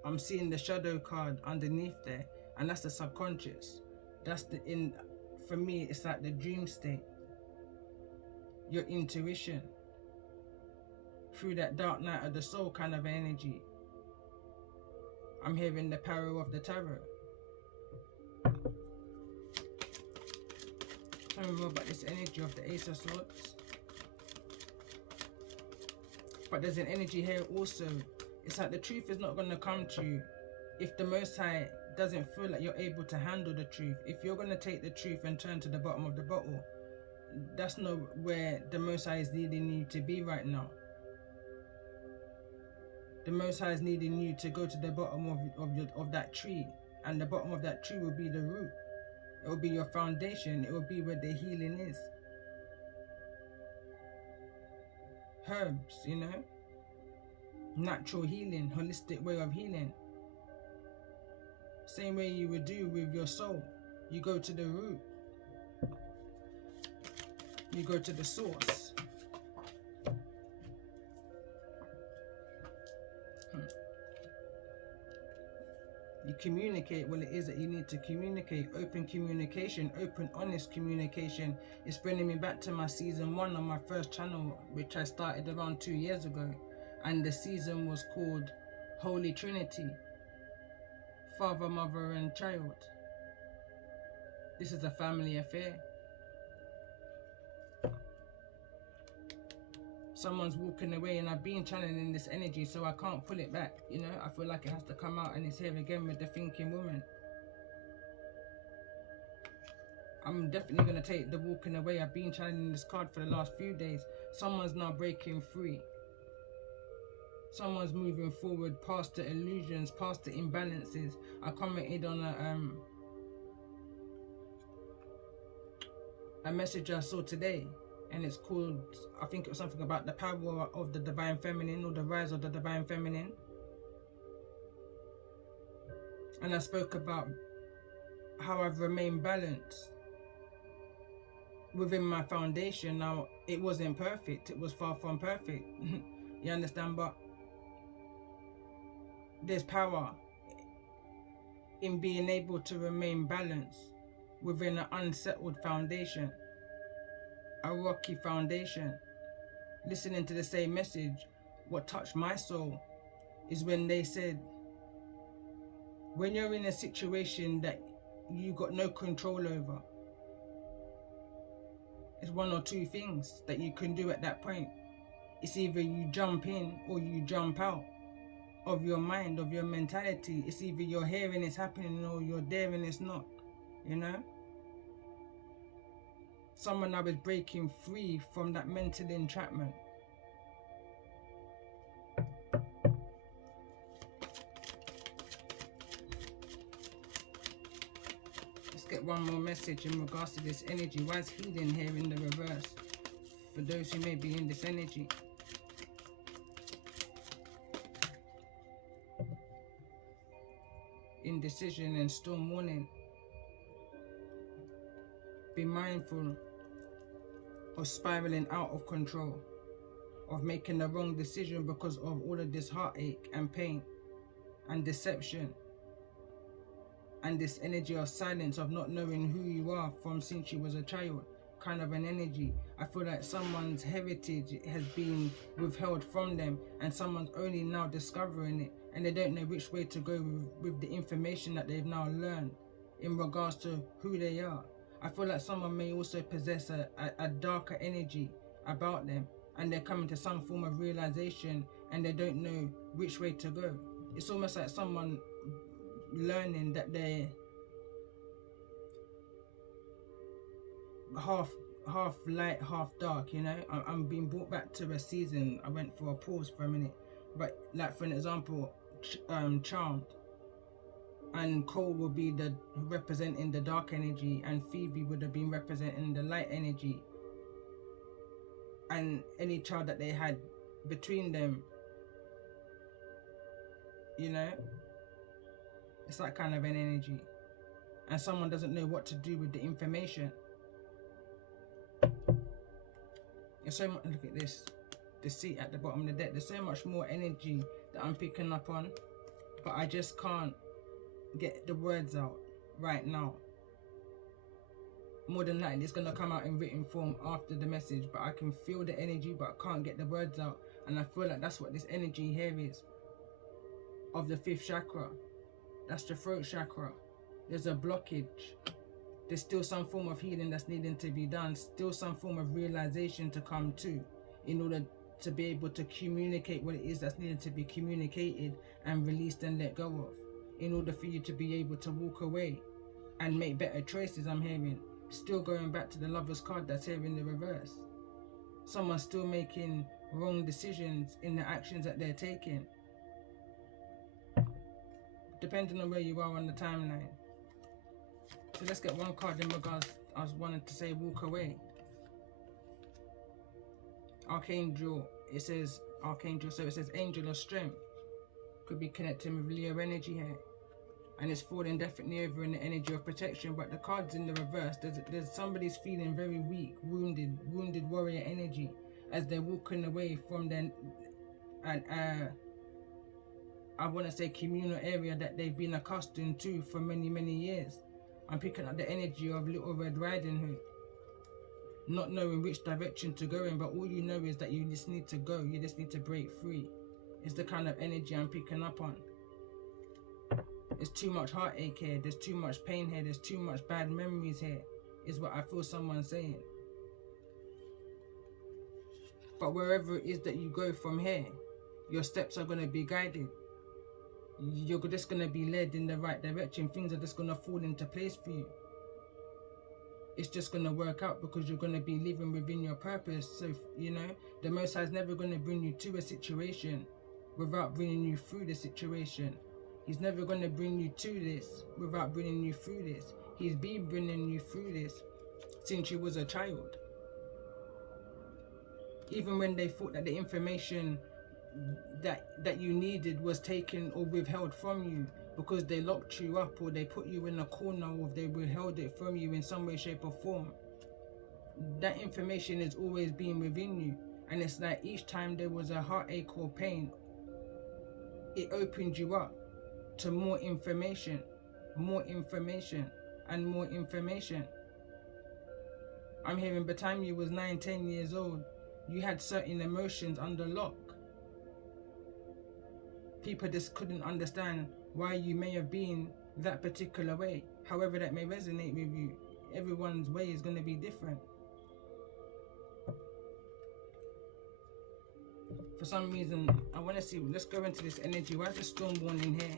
I'm seeing the shadow card underneath there, and that's the subconscious. For me, it's like the dream state. Your intuition. Through that dark night of the soul kind of energy. I'm hearing the power of the tarot. Tell me more about this energy of the Ace of Swords. But there's an energy here also. It's like the truth is not going to come to you if the Most High doesn't feel like you're able to handle the truth. If you're going to take the truth and turn to the bottom of the bottle, that's not where the Most High is needing you to be right now. The Most High is needing you to go to the bottom of that tree, and the bottom of that tree will be the root. It will be your foundation. It will be where the healing is. Herbs, natural healing, holistic way of healing. Same way you would do with your soul. You go to the root. You go to the source. You communicate what it is that you need to communicate. Open communication, open, honest communication. It's bringing me back to my season 1 on my first channel, which I started around 2 years ago. And the season was called Holy Trinity. Father, mother, and child. This is a family affair. Someone's walking away, and I've been channeling this energy, so I can't pull it back. I feel like it has to come out, and it's here again with the Thinking Woman. I'm definitely going to take the walking away. I've been channeling this card for the last few days. Someone's now breaking free. Someone's moving forward past the illusions, past the imbalances. I commented on a message I saw today, and it's called, I think it was something about the power of the divine feminine, or the rise of the divine feminine. And I spoke about how I've remained balanced within my foundation. Now, it wasn't perfect. It was far from perfect. You understand? But there's power in being able to remain balanced within an unsettled foundation, a rocky foundation. Listening to the same message, what touched my soul is when they said, when you're in a situation that you got no control over, It's one or two things that you can do at that point. It's either you jump in or you jump out of your mind, of your mentality. It's either you're hearing it's happening or you're there and it's not, you know? Someone that was breaking free from that mental entrapment. Let's get one more message in regards to this energy. Why is healing here in the reverse? For those who may be in this energy. Indecision and storm warning. Be mindful of spiraling out of control, of making the wrong decision because of all of this heartache and pain and deception and this energy of silence, of not knowing who you are from since you was a child, kind of an energy. I feel like someone's heritage has been withheld from them and someone's only now discovering it, and they don't know which way to go with the information that they've now learned in regards to who they are. I feel like someone may also possess a darker energy about them, and they're coming to some form of realization and they don't know which way to go. It's almost like someone learning that they're half light, half dark, you know. I'm being brought back to a season. I went for a pause for a minute, but like for an example, Charmed, and Cole would be the representing the dark energy, and Phoebe would have been representing the light energy, and any child that they had between them, you know, it's that kind of an energy, and someone doesn't know what to do with the information. There's so much. Look at this, the seat at the bottom of the deck. There's so much more energy that I'm picking up on, but I just can't get the words out right now. More than likely it's gonna come out in written form after the message, but I can feel the energy, but I can't get the words out. And I feel like that's what this energy here is, of the 5th chakra. That's the throat chakra. There's a blockage. There's still some form of healing that's needing to be done, still some form of realization to come to, in order to be able to communicate what it is that's needed to be communicated and released and let go of, in order for you to be able to walk away and make better choices. I'm hearing, still going back to the Lover's card that's here in the reverse. Someone's still making wrong decisions in the actions that they're taking, depending on where you are on the timeline. So let's get one card in regards, I was wanting to say walk away. Archangel, it says Archangel, so it says Angel of Strength. Could be connecting with Leo energy here. And it's falling definitely over in the energy of protection, but the card's in the reverse. There's somebody's feeling very weak, wounded warrior energy as they're walking away from their, I want to say communal area that they've been accustomed to for many years. I'm picking up the energy of Little Red Riding Hood, not knowing which direction to go in, but all you know is that you just need to go, you just need to break free. It's the kind of energy I'm picking up on. There's too much heartache here, there's too much pain here, there's too much bad memories here, is what I feel someone saying. But wherever it is that you go from here, your steps are going to be guided. You're just going to be led in the right direction. Things are just going to fall into place for you. It's just going to work out because you're going to be living within your purpose. So, you know, the Most High is never going to bring you to a situation without bringing you through the situation. He's never going to bring you to this without bringing you through this. He's been bringing you through this since you was a child. Even when they thought that the information that you needed was taken or withheld from you because they locked you up or they put you in a corner or they withheld it from you in some way, shape or form, that information is always being within you. And it's like each time there was a heartache or pain, it opened you up to more information and more information. I'm hearing by the time you was 9-10 years old, you had certain emotions under lock. People just couldn't understand why you may have been that particular way. However that may resonate with you, everyone's way is going to be different. For some reason, I want to see, let's go into this energy. Why is the Stormborn in here?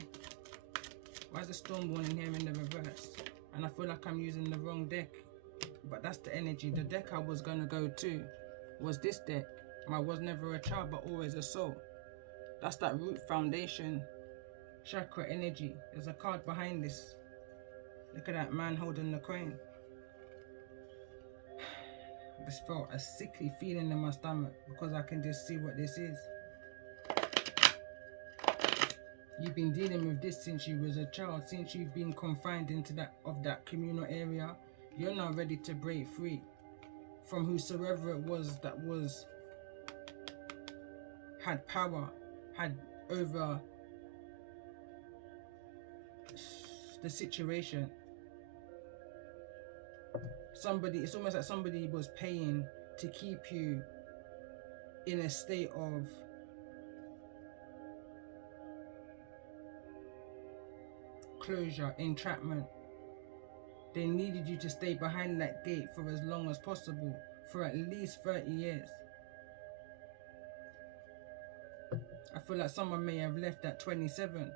Why is the Stormborn in here in the reverse? And I feel like I'm using the wrong deck. But that's the energy. The deck I was going to go to was this deck. I was never a child, but always a soul. That's that root foundation chakra energy. There's a card behind this. Look at that man holding the coin. I just felt a sickly feeling in my stomach because I can just see what this is. You've been dealing with this since you was a child, since you've been confined into that communal area. You're now ready to break free from whosoever it was that had power, had over the situation. It's almost like somebody was paying to keep you in a state of closure, entrapment. They needed you to stay behind that gate for as long as possible, for at least 30 years. I feel like someone may have left at 27.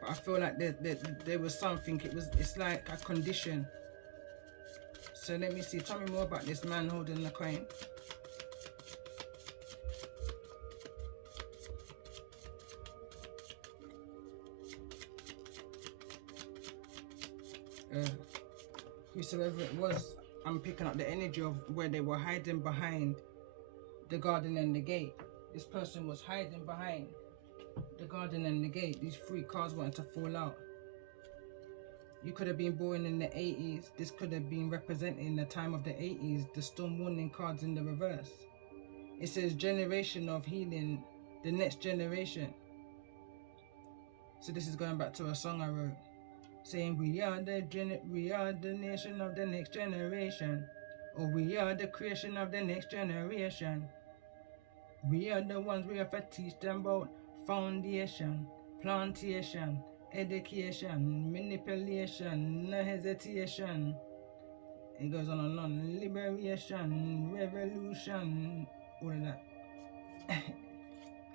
But I feel like there was something, it's like a condition. So let me see, tell me more about this man holding the coin. Whosoever it was, I'm picking up the energy of where they were hiding behind the garden and the gate. This person was hiding behind the garden and the gate. These 3 cards wanted to fall out. You could have been born in the 80s. This could have been representing the time of the 80s. The storm warning cards in the reverse. It says generation of healing, the next generation. So this is going back to a song I wrote, saying we are the nation of the next generation, or we are the creation of the next generation. We are the ones we have to teach them about foundation, plantation, education, manipulation, no hesitation. It goes on and on. Liberation, revolution, all of that.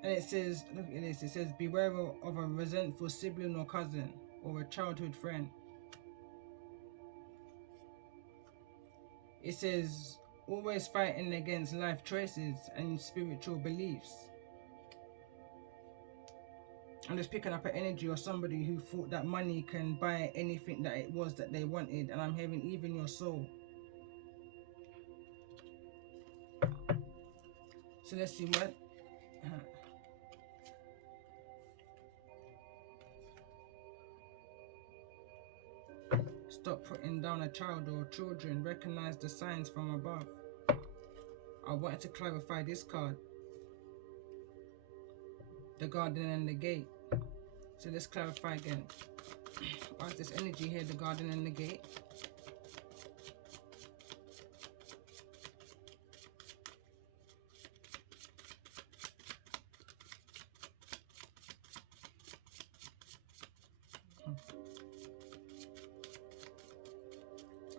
And it says, look at this, it says, beware of a resentful sibling or cousin or a childhood friend. It says, always fighting against life choices and spiritual beliefs. I'm just picking up an energy of somebody who thought that money can buy anything that it was that they wanted, and I'm hearing even your soul. So let's see what. Stop putting down a child or children. Recognize the signs from above. I wanted to clarify this card. The garden and the gate. So let's clarify again. Why is this energy here? The garden and the gate.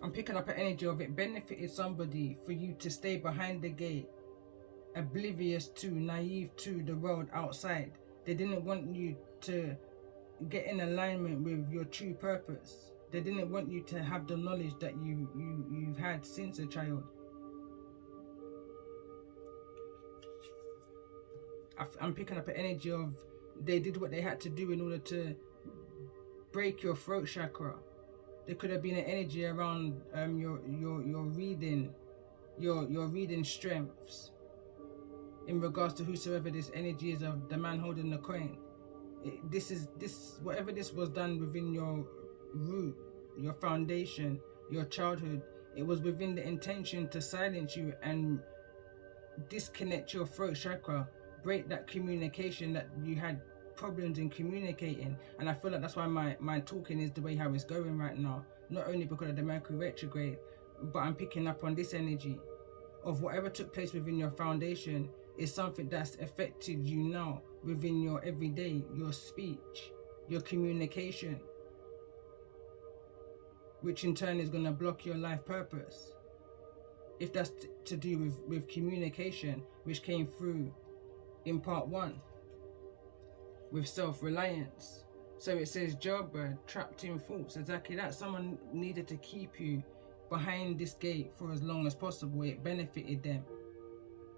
I'm picking up an energy of it benefited somebody for you to stay behind the gate, oblivious to, naive to the world outside. They didn't want you to get in alignment with your true purpose. They didn't want you to have the knowledge that you've had since a child. I'm picking up an energy of they did what they had to do in order to break your throat chakra. There could have been an energy around your reading, your reading strengths in regards to whosoever this energy is of the man holding the coin. Whatever this was done within your root, your foundation, your childhood, it was within the intention to silence you and disconnect your throat chakra, break that communication that you had problems in communicating. And I feel like that's why my talking is the way how it's going right now, not only because of the Mercury retrograde, but I'm picking up on this energy of whatever took place within your foundation is something that's affected you now within your everyday, your speech, your communication. which in turn is going to block your life purpose. If that's to do with communication, which came through in part 1, with self-reliance. So it says jailbird, trapped in thoughts. Exactly that. Someone needed to keep you behind this gate for as long as possible. It benefited them.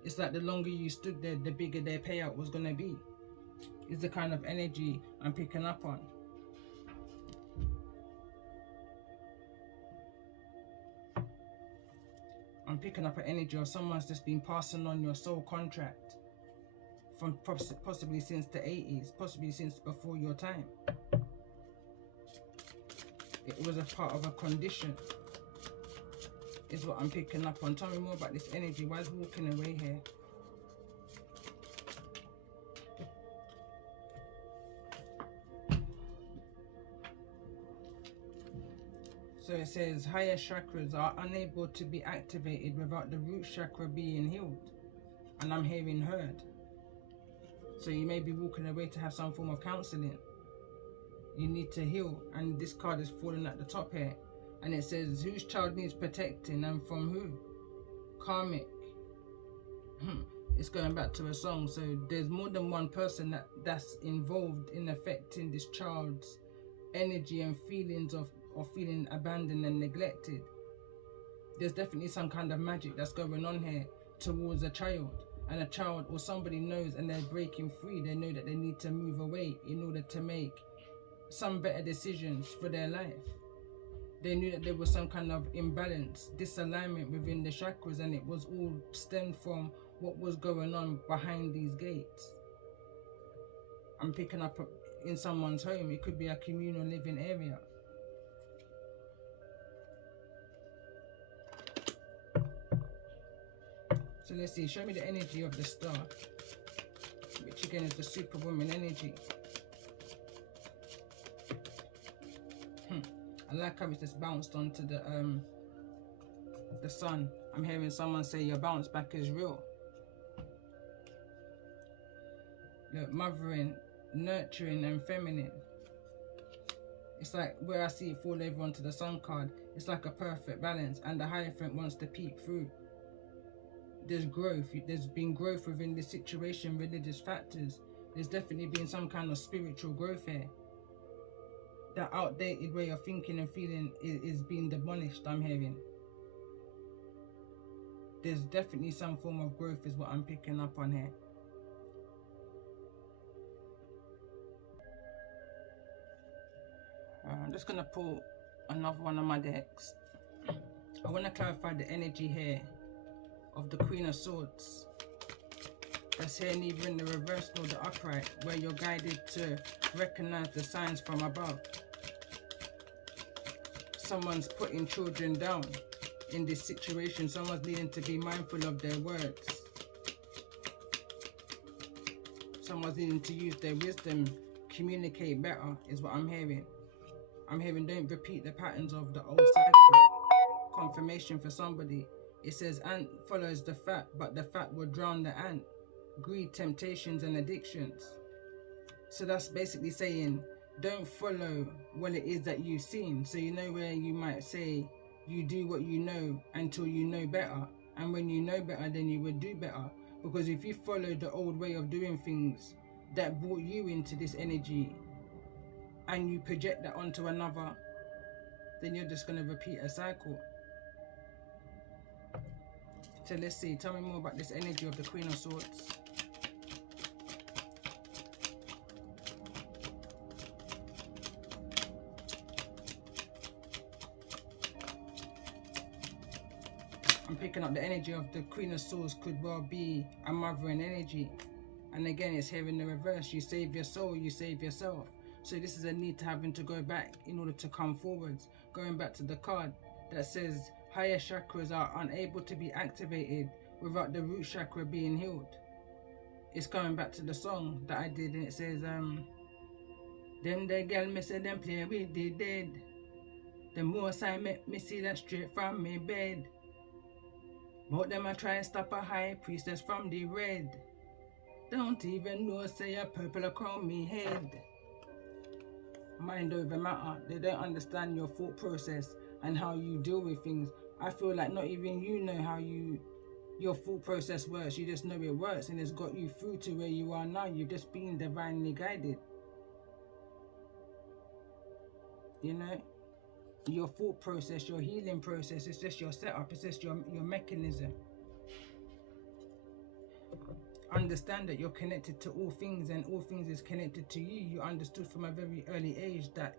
It's like the longer you stood there, the bigger their payout was going to be. Is the kind of energy I'm picking up on. I'm picking up an energy of someone's just been passing on your soul contract from possibly since the 80s, possibly since before your time. It was a part of a condition, is what I'm picking up on. Tell me more about this energy. Why is walking away here? So it says higher chakras are unable to be activated without the root chakra being healed. And I'm hearing heard. So you may be walking away to have some form of counseling. You need to heal. And this card is falling at the top here. And it says whose child needs protecting and from who? Karmic. It's going back to a song. So there's more than one person that's involved in affecting this child's energy and feelings of feeling abandoned and neglected. There's definitely some kind of magic that's going on here towards a child, and a child or somebody knows and they're breaking free. They know that they need to move away in order to make some better decisions for their life. They knew that there was some kind of imbalance, disalignment within the chakras, and it was all stemmed from what was going on behind these gates. I'm picking up in someone's home. It could be a communal living area. So let's see, show me the energy of the star, which again is the superwoman energy. I like how it's just bounced onto the sun. I'm hearing someone say your bounce back is real. Look, mothering, nurturing and feminine. It's like where I see it fall over onto the sun card, it's like a perfect balance, and the Hierophant wants to peek through. There's growth. There's been growth within this situation, religious factors. There's definitely been some kind of spiritual growth here. That outdated way of thinking and feeling is being demolished, I'm hearing. There's definitely some form of growth is what I'm picking up on here. I'm just going to pull another one of my decks. I want to clarify the energy here of the Queen of Swords. That's here neither in the reverse nor the upright, where you're guided to recognize the signs from above. Someone's putting children down in this situation. Someone's needing to be mindful of their words. Someone's needing to use their wisdom, communicate better, is what I'm hearing. I'm hearing don't repeat the patterns of the old cycle. Confirmation for somebody. It says ant follows the fat, but the fat will drown the ant. Greed, temptations and addictions. So that's basically saying don't follow what it is that you've seen. So you know where you might say you do what you know until you know better. And when you know better, then you would do better. Because if you follow the old way of doing things that brought you into this energy and you project that onto another, then you're just going to repeat a cycle. So let's see, tell me more about this energy of the Queen of Swords. I'm picking up the energy of the Queen of Swords could well be a mothering energy. And again, it's here in the reverse. You save your soul, you save yourself. So this is a need to having to go back in order to come forwards. Going back to the card that says higher chakras are unable to be activated without the root chakra being healed. It's going back to the song that I did, and it says, them the girl me say them play with the dead. The most I make me see that straight from me bed. But them I try and stop a high priestess from the red. Don't even know say a purple crown me head. mind over matter. They don't understand your thought process and how you deal with things. I feel like not even you know how your thought process works. You just know it works, and it's got you through to where you are now. You've just been divinely guided. You know, your thought process, your healing process, it's just your setup, it's just your mechanism. Understand that you're connected to all things, and all things is connected to you. You understood from a very early age that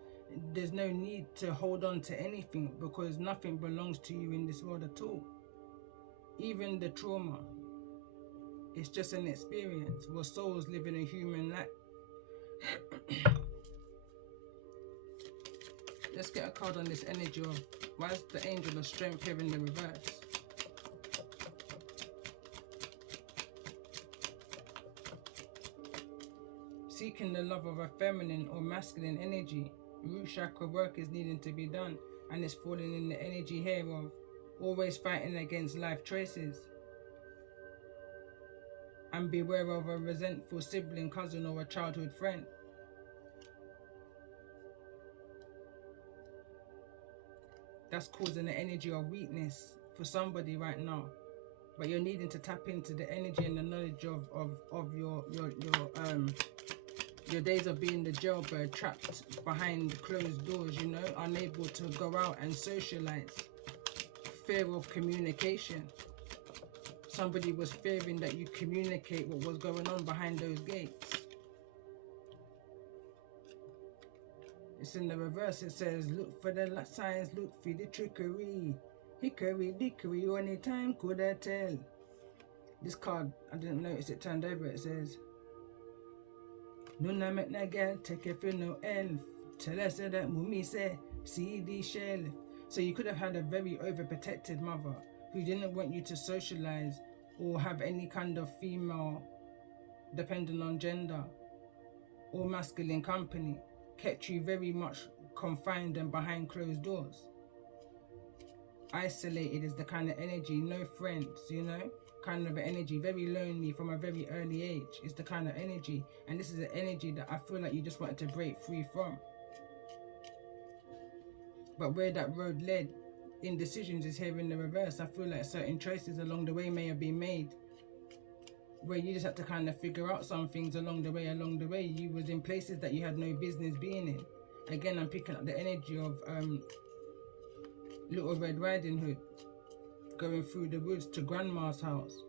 there's no need to hold on to anything, because nothing belongs to you in this world at all. Even the trauma, it's just an experience. We're souls living a human life. Let's get a card on this energy of, why is the angel of strength here in the reverse? Seeking the love of a feminine or masculine energy. Root chakra work is needing to be done, and it's falling in the energy here of always fighting against life choices. And beware of a resentful sibling, cousin, or a childhood friend. That's causing the energy of weakness for somebody right now. But you're needing to tap into the energy and the knowledge of your days of being the jailbird, trapped behind closed doors, you know, unable to go out and socialize. Fear of communication. Somebody was fearing that you communicate what was going on behind those gates. It's in the reverse. It says, look for the signs, look for the trickery. Hickory dickory, only time could I tell. This card, I didn't notice it turned over. It says, Nuna met na girl, take it for no elf. Tell us that mummy say, see the shell. So you could have had a very overprotected mother who didn't want you to socialize or have any kind of female, depending on gender, or masculine company. Kept you very much confined and behind closed doors. Isolated is the kind of energy, no friends, you know, kind of energy, very lonely from a very early age is the kind of energy. And this is an energy that I feel like you just wanted to break free from. But where that road led, indecisions is here in the reverse. I feel like certain choices along the way may have been made where you just had to kind of figure out some things along the way. You was in places that you had no business being in. Again, I'm picking up the energy of Little Red Riding Hood, going through the woods to grandma's house,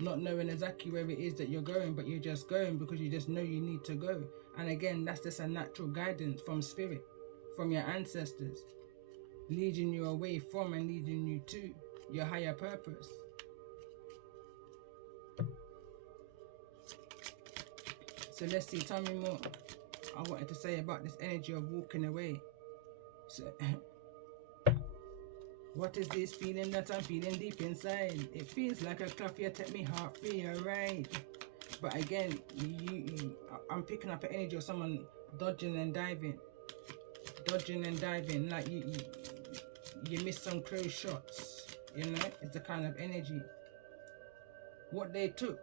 not knowing exactly where it is that you're going, but you're just going because you just know you need to go. And again, that's just a natural guidance from spirit, from your ancestors, leading you away from and leading you to your higher purpose. So let's see, tell me more. I wanted to say about this energy of walking away. So what is this feeling that I'm feeling deep inside? It feels like a cloth, you take me heart free, alright. But again, I'm picking up an energy of someone dodging and diving, like you miss some close shots, you know. It's the kind of energy. What they took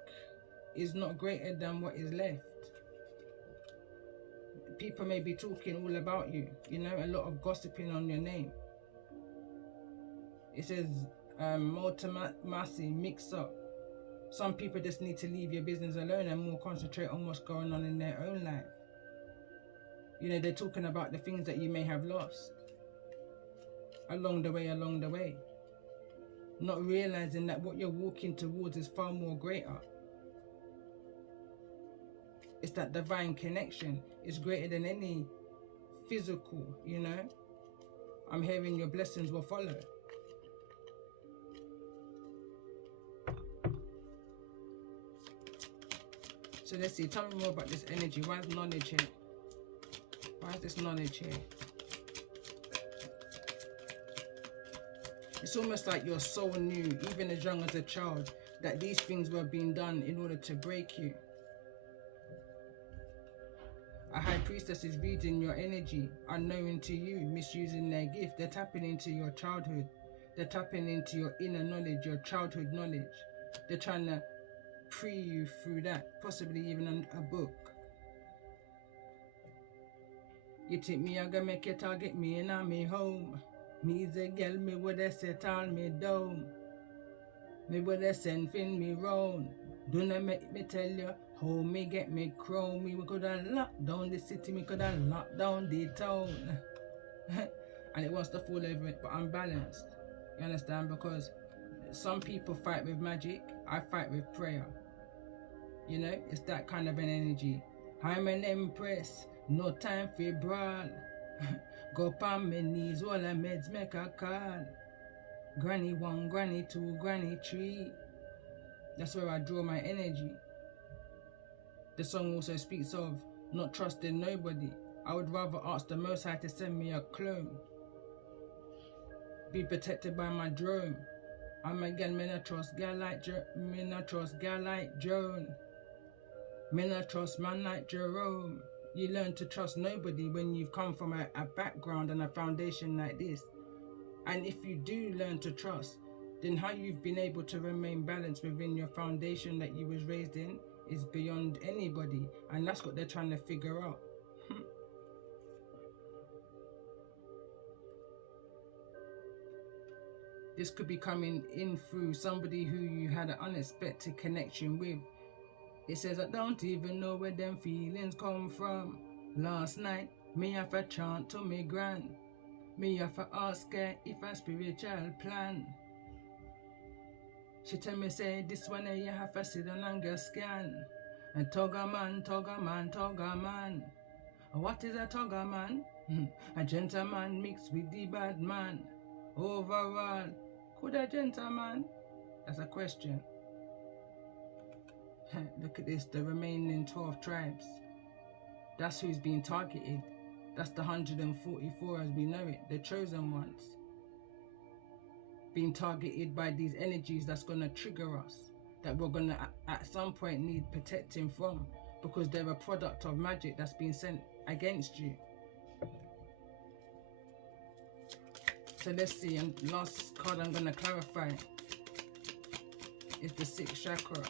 is not greater than what is left. People may be talking all about you, you know, a lot of gossiping on your name. It says multi-massy, mix up. Some people just need to leave your business alone and more concentrate on what's going on in their own life. You know, they're talking about the things that you may have lost along the way. Not realizing that what you're walking towards is far more greater. It's that divine connection. It's greater than any physical, you know. I'm hearing your blessings will follow. So let's see, tell me more about this energy. Why is knowledge here? Why is this knowledge here? It's almost like your soul knew, even as young as a child, that these things were being done in order to break you. A high priestess is reading your energy, unknowing to you, misusing their gift. They're tapping into your childhood. They're tapping into your inner knowledge, your childhood knowledge. They're trying to pre you through that, possibly even a book. You think me, I gonna make you target me and I'm me home. Me's a girl, me would have set on me down. Me would have send fin me round. Do not make me tell you how me get me crown. Me could have locked down the city, me could have locked down the town. And it wants to fall over it, but I'm balanced. You understand? Because some people fight with magic, I fight with prayer. You know, it's that kind of an energy. I'm an empress, no time for brawl. Go on my knees, all the meds make a call. Granny 1, Granny 2, Granny 3. That's where I draw my energy. The song also speaks of not trusting nobody. I would rather ask the Most High to send me a clone. Be protected by my drone. I'm a girl, me not trust girl like me not trust girl like Joan. Me not trust man like Jerome. You learn to trust nobody when you've come from a background and a foundation like this. And if you do learn to trust, then how you've been able to remain balanced within your foundation that you was raised in is beyond anybody. And that's what they're trying to figure out. This could be coming in through somebody who you had an unexpected connection with. It says, I don't even know where them feelings come from. Last night, me have a chant to me gran. Me have to ask her if a spiritual plan. She tell me say, this one you have to sit down and get scan. And tugger man, tugger man, tugger man. What is a tugger man? A gentleman mixed with the bad man. Overall, could a gentleman? That's a question. Look at this, the remaining 12 tribes. That's who's being targeted. That's the 144 as we know it, the chosen ones. Being targeted by these energies that's going to trigger us, that we're going to at some point need protecting from, because they're a product of magic that's been sent against you. So let's see, and last card I'm going to clarify is the 6th chakra.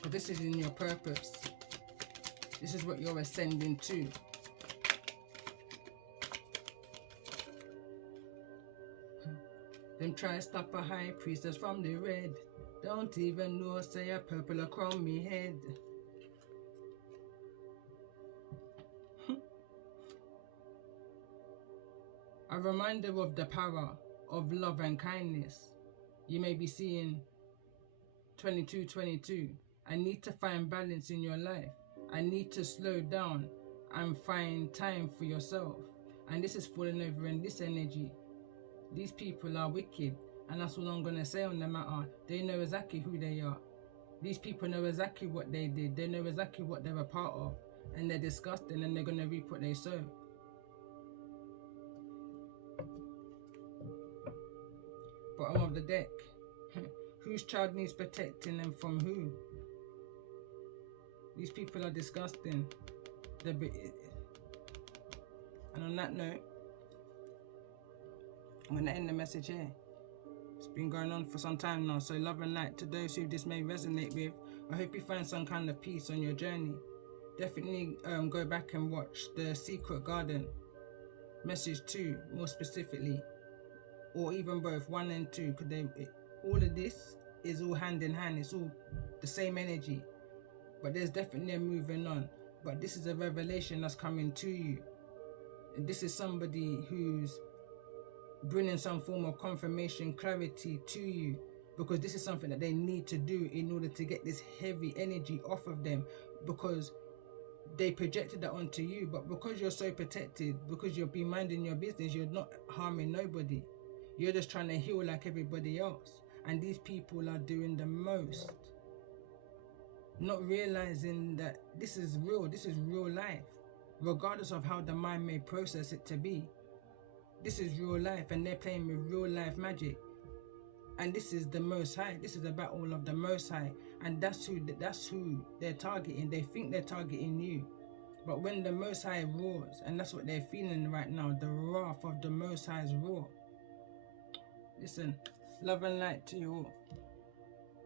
But this is in your purpose. This is what you're ascending to. Them try to stop a high priestess from the red. Don't even know say a purple across me head. A reminder of the power of love and kindness. You may be seeing 2222. I need to find balance in your life. I need to slow down and find time for yourself. And this is falling over in this energy. These people are wicked, and that's all I'm going to say on the matter. They know exactly who they are. These people know exactly what they did. They know exactly what they're a part of. And they're disgusting, and they're going to reap what they sow. Bottom of the deck. Whose child needs protecting and from who? These people are disgusting. And on that note, I'm going to end the message here. It's been going on for some time now, so love and light to those who this may resonate with. I hope you find some kind of peace on your journey. Definitely go back and watch The Secret Garden, message 2 more specifically, or even both 1 and 2, because all of this is all hand in hand. It's all the same energy, but there's definitely a moving on. But this is a revelation that's coming to you, and this is somebody who's bringing some form of confirmation, clarity to you, because this is something that they need to do in order to get this heavy energy off of them, because they projected that onto you. But because you're so protected, because you've been minding your business, you're not harming nobody. You're just trying to heal like everybody else. And these people are doing the most, not realizing that this is real life, regardless of how the mind may process it to be. This is real life, and they're playing with real life magic. And this is the Most High. This is a battle of the Most High, and that's who they're targeting. They think they're targeting you, but when the Most High roars, and that's what they're feeling right now, the wrath of the Most High's roar. Listen, love and light to you all.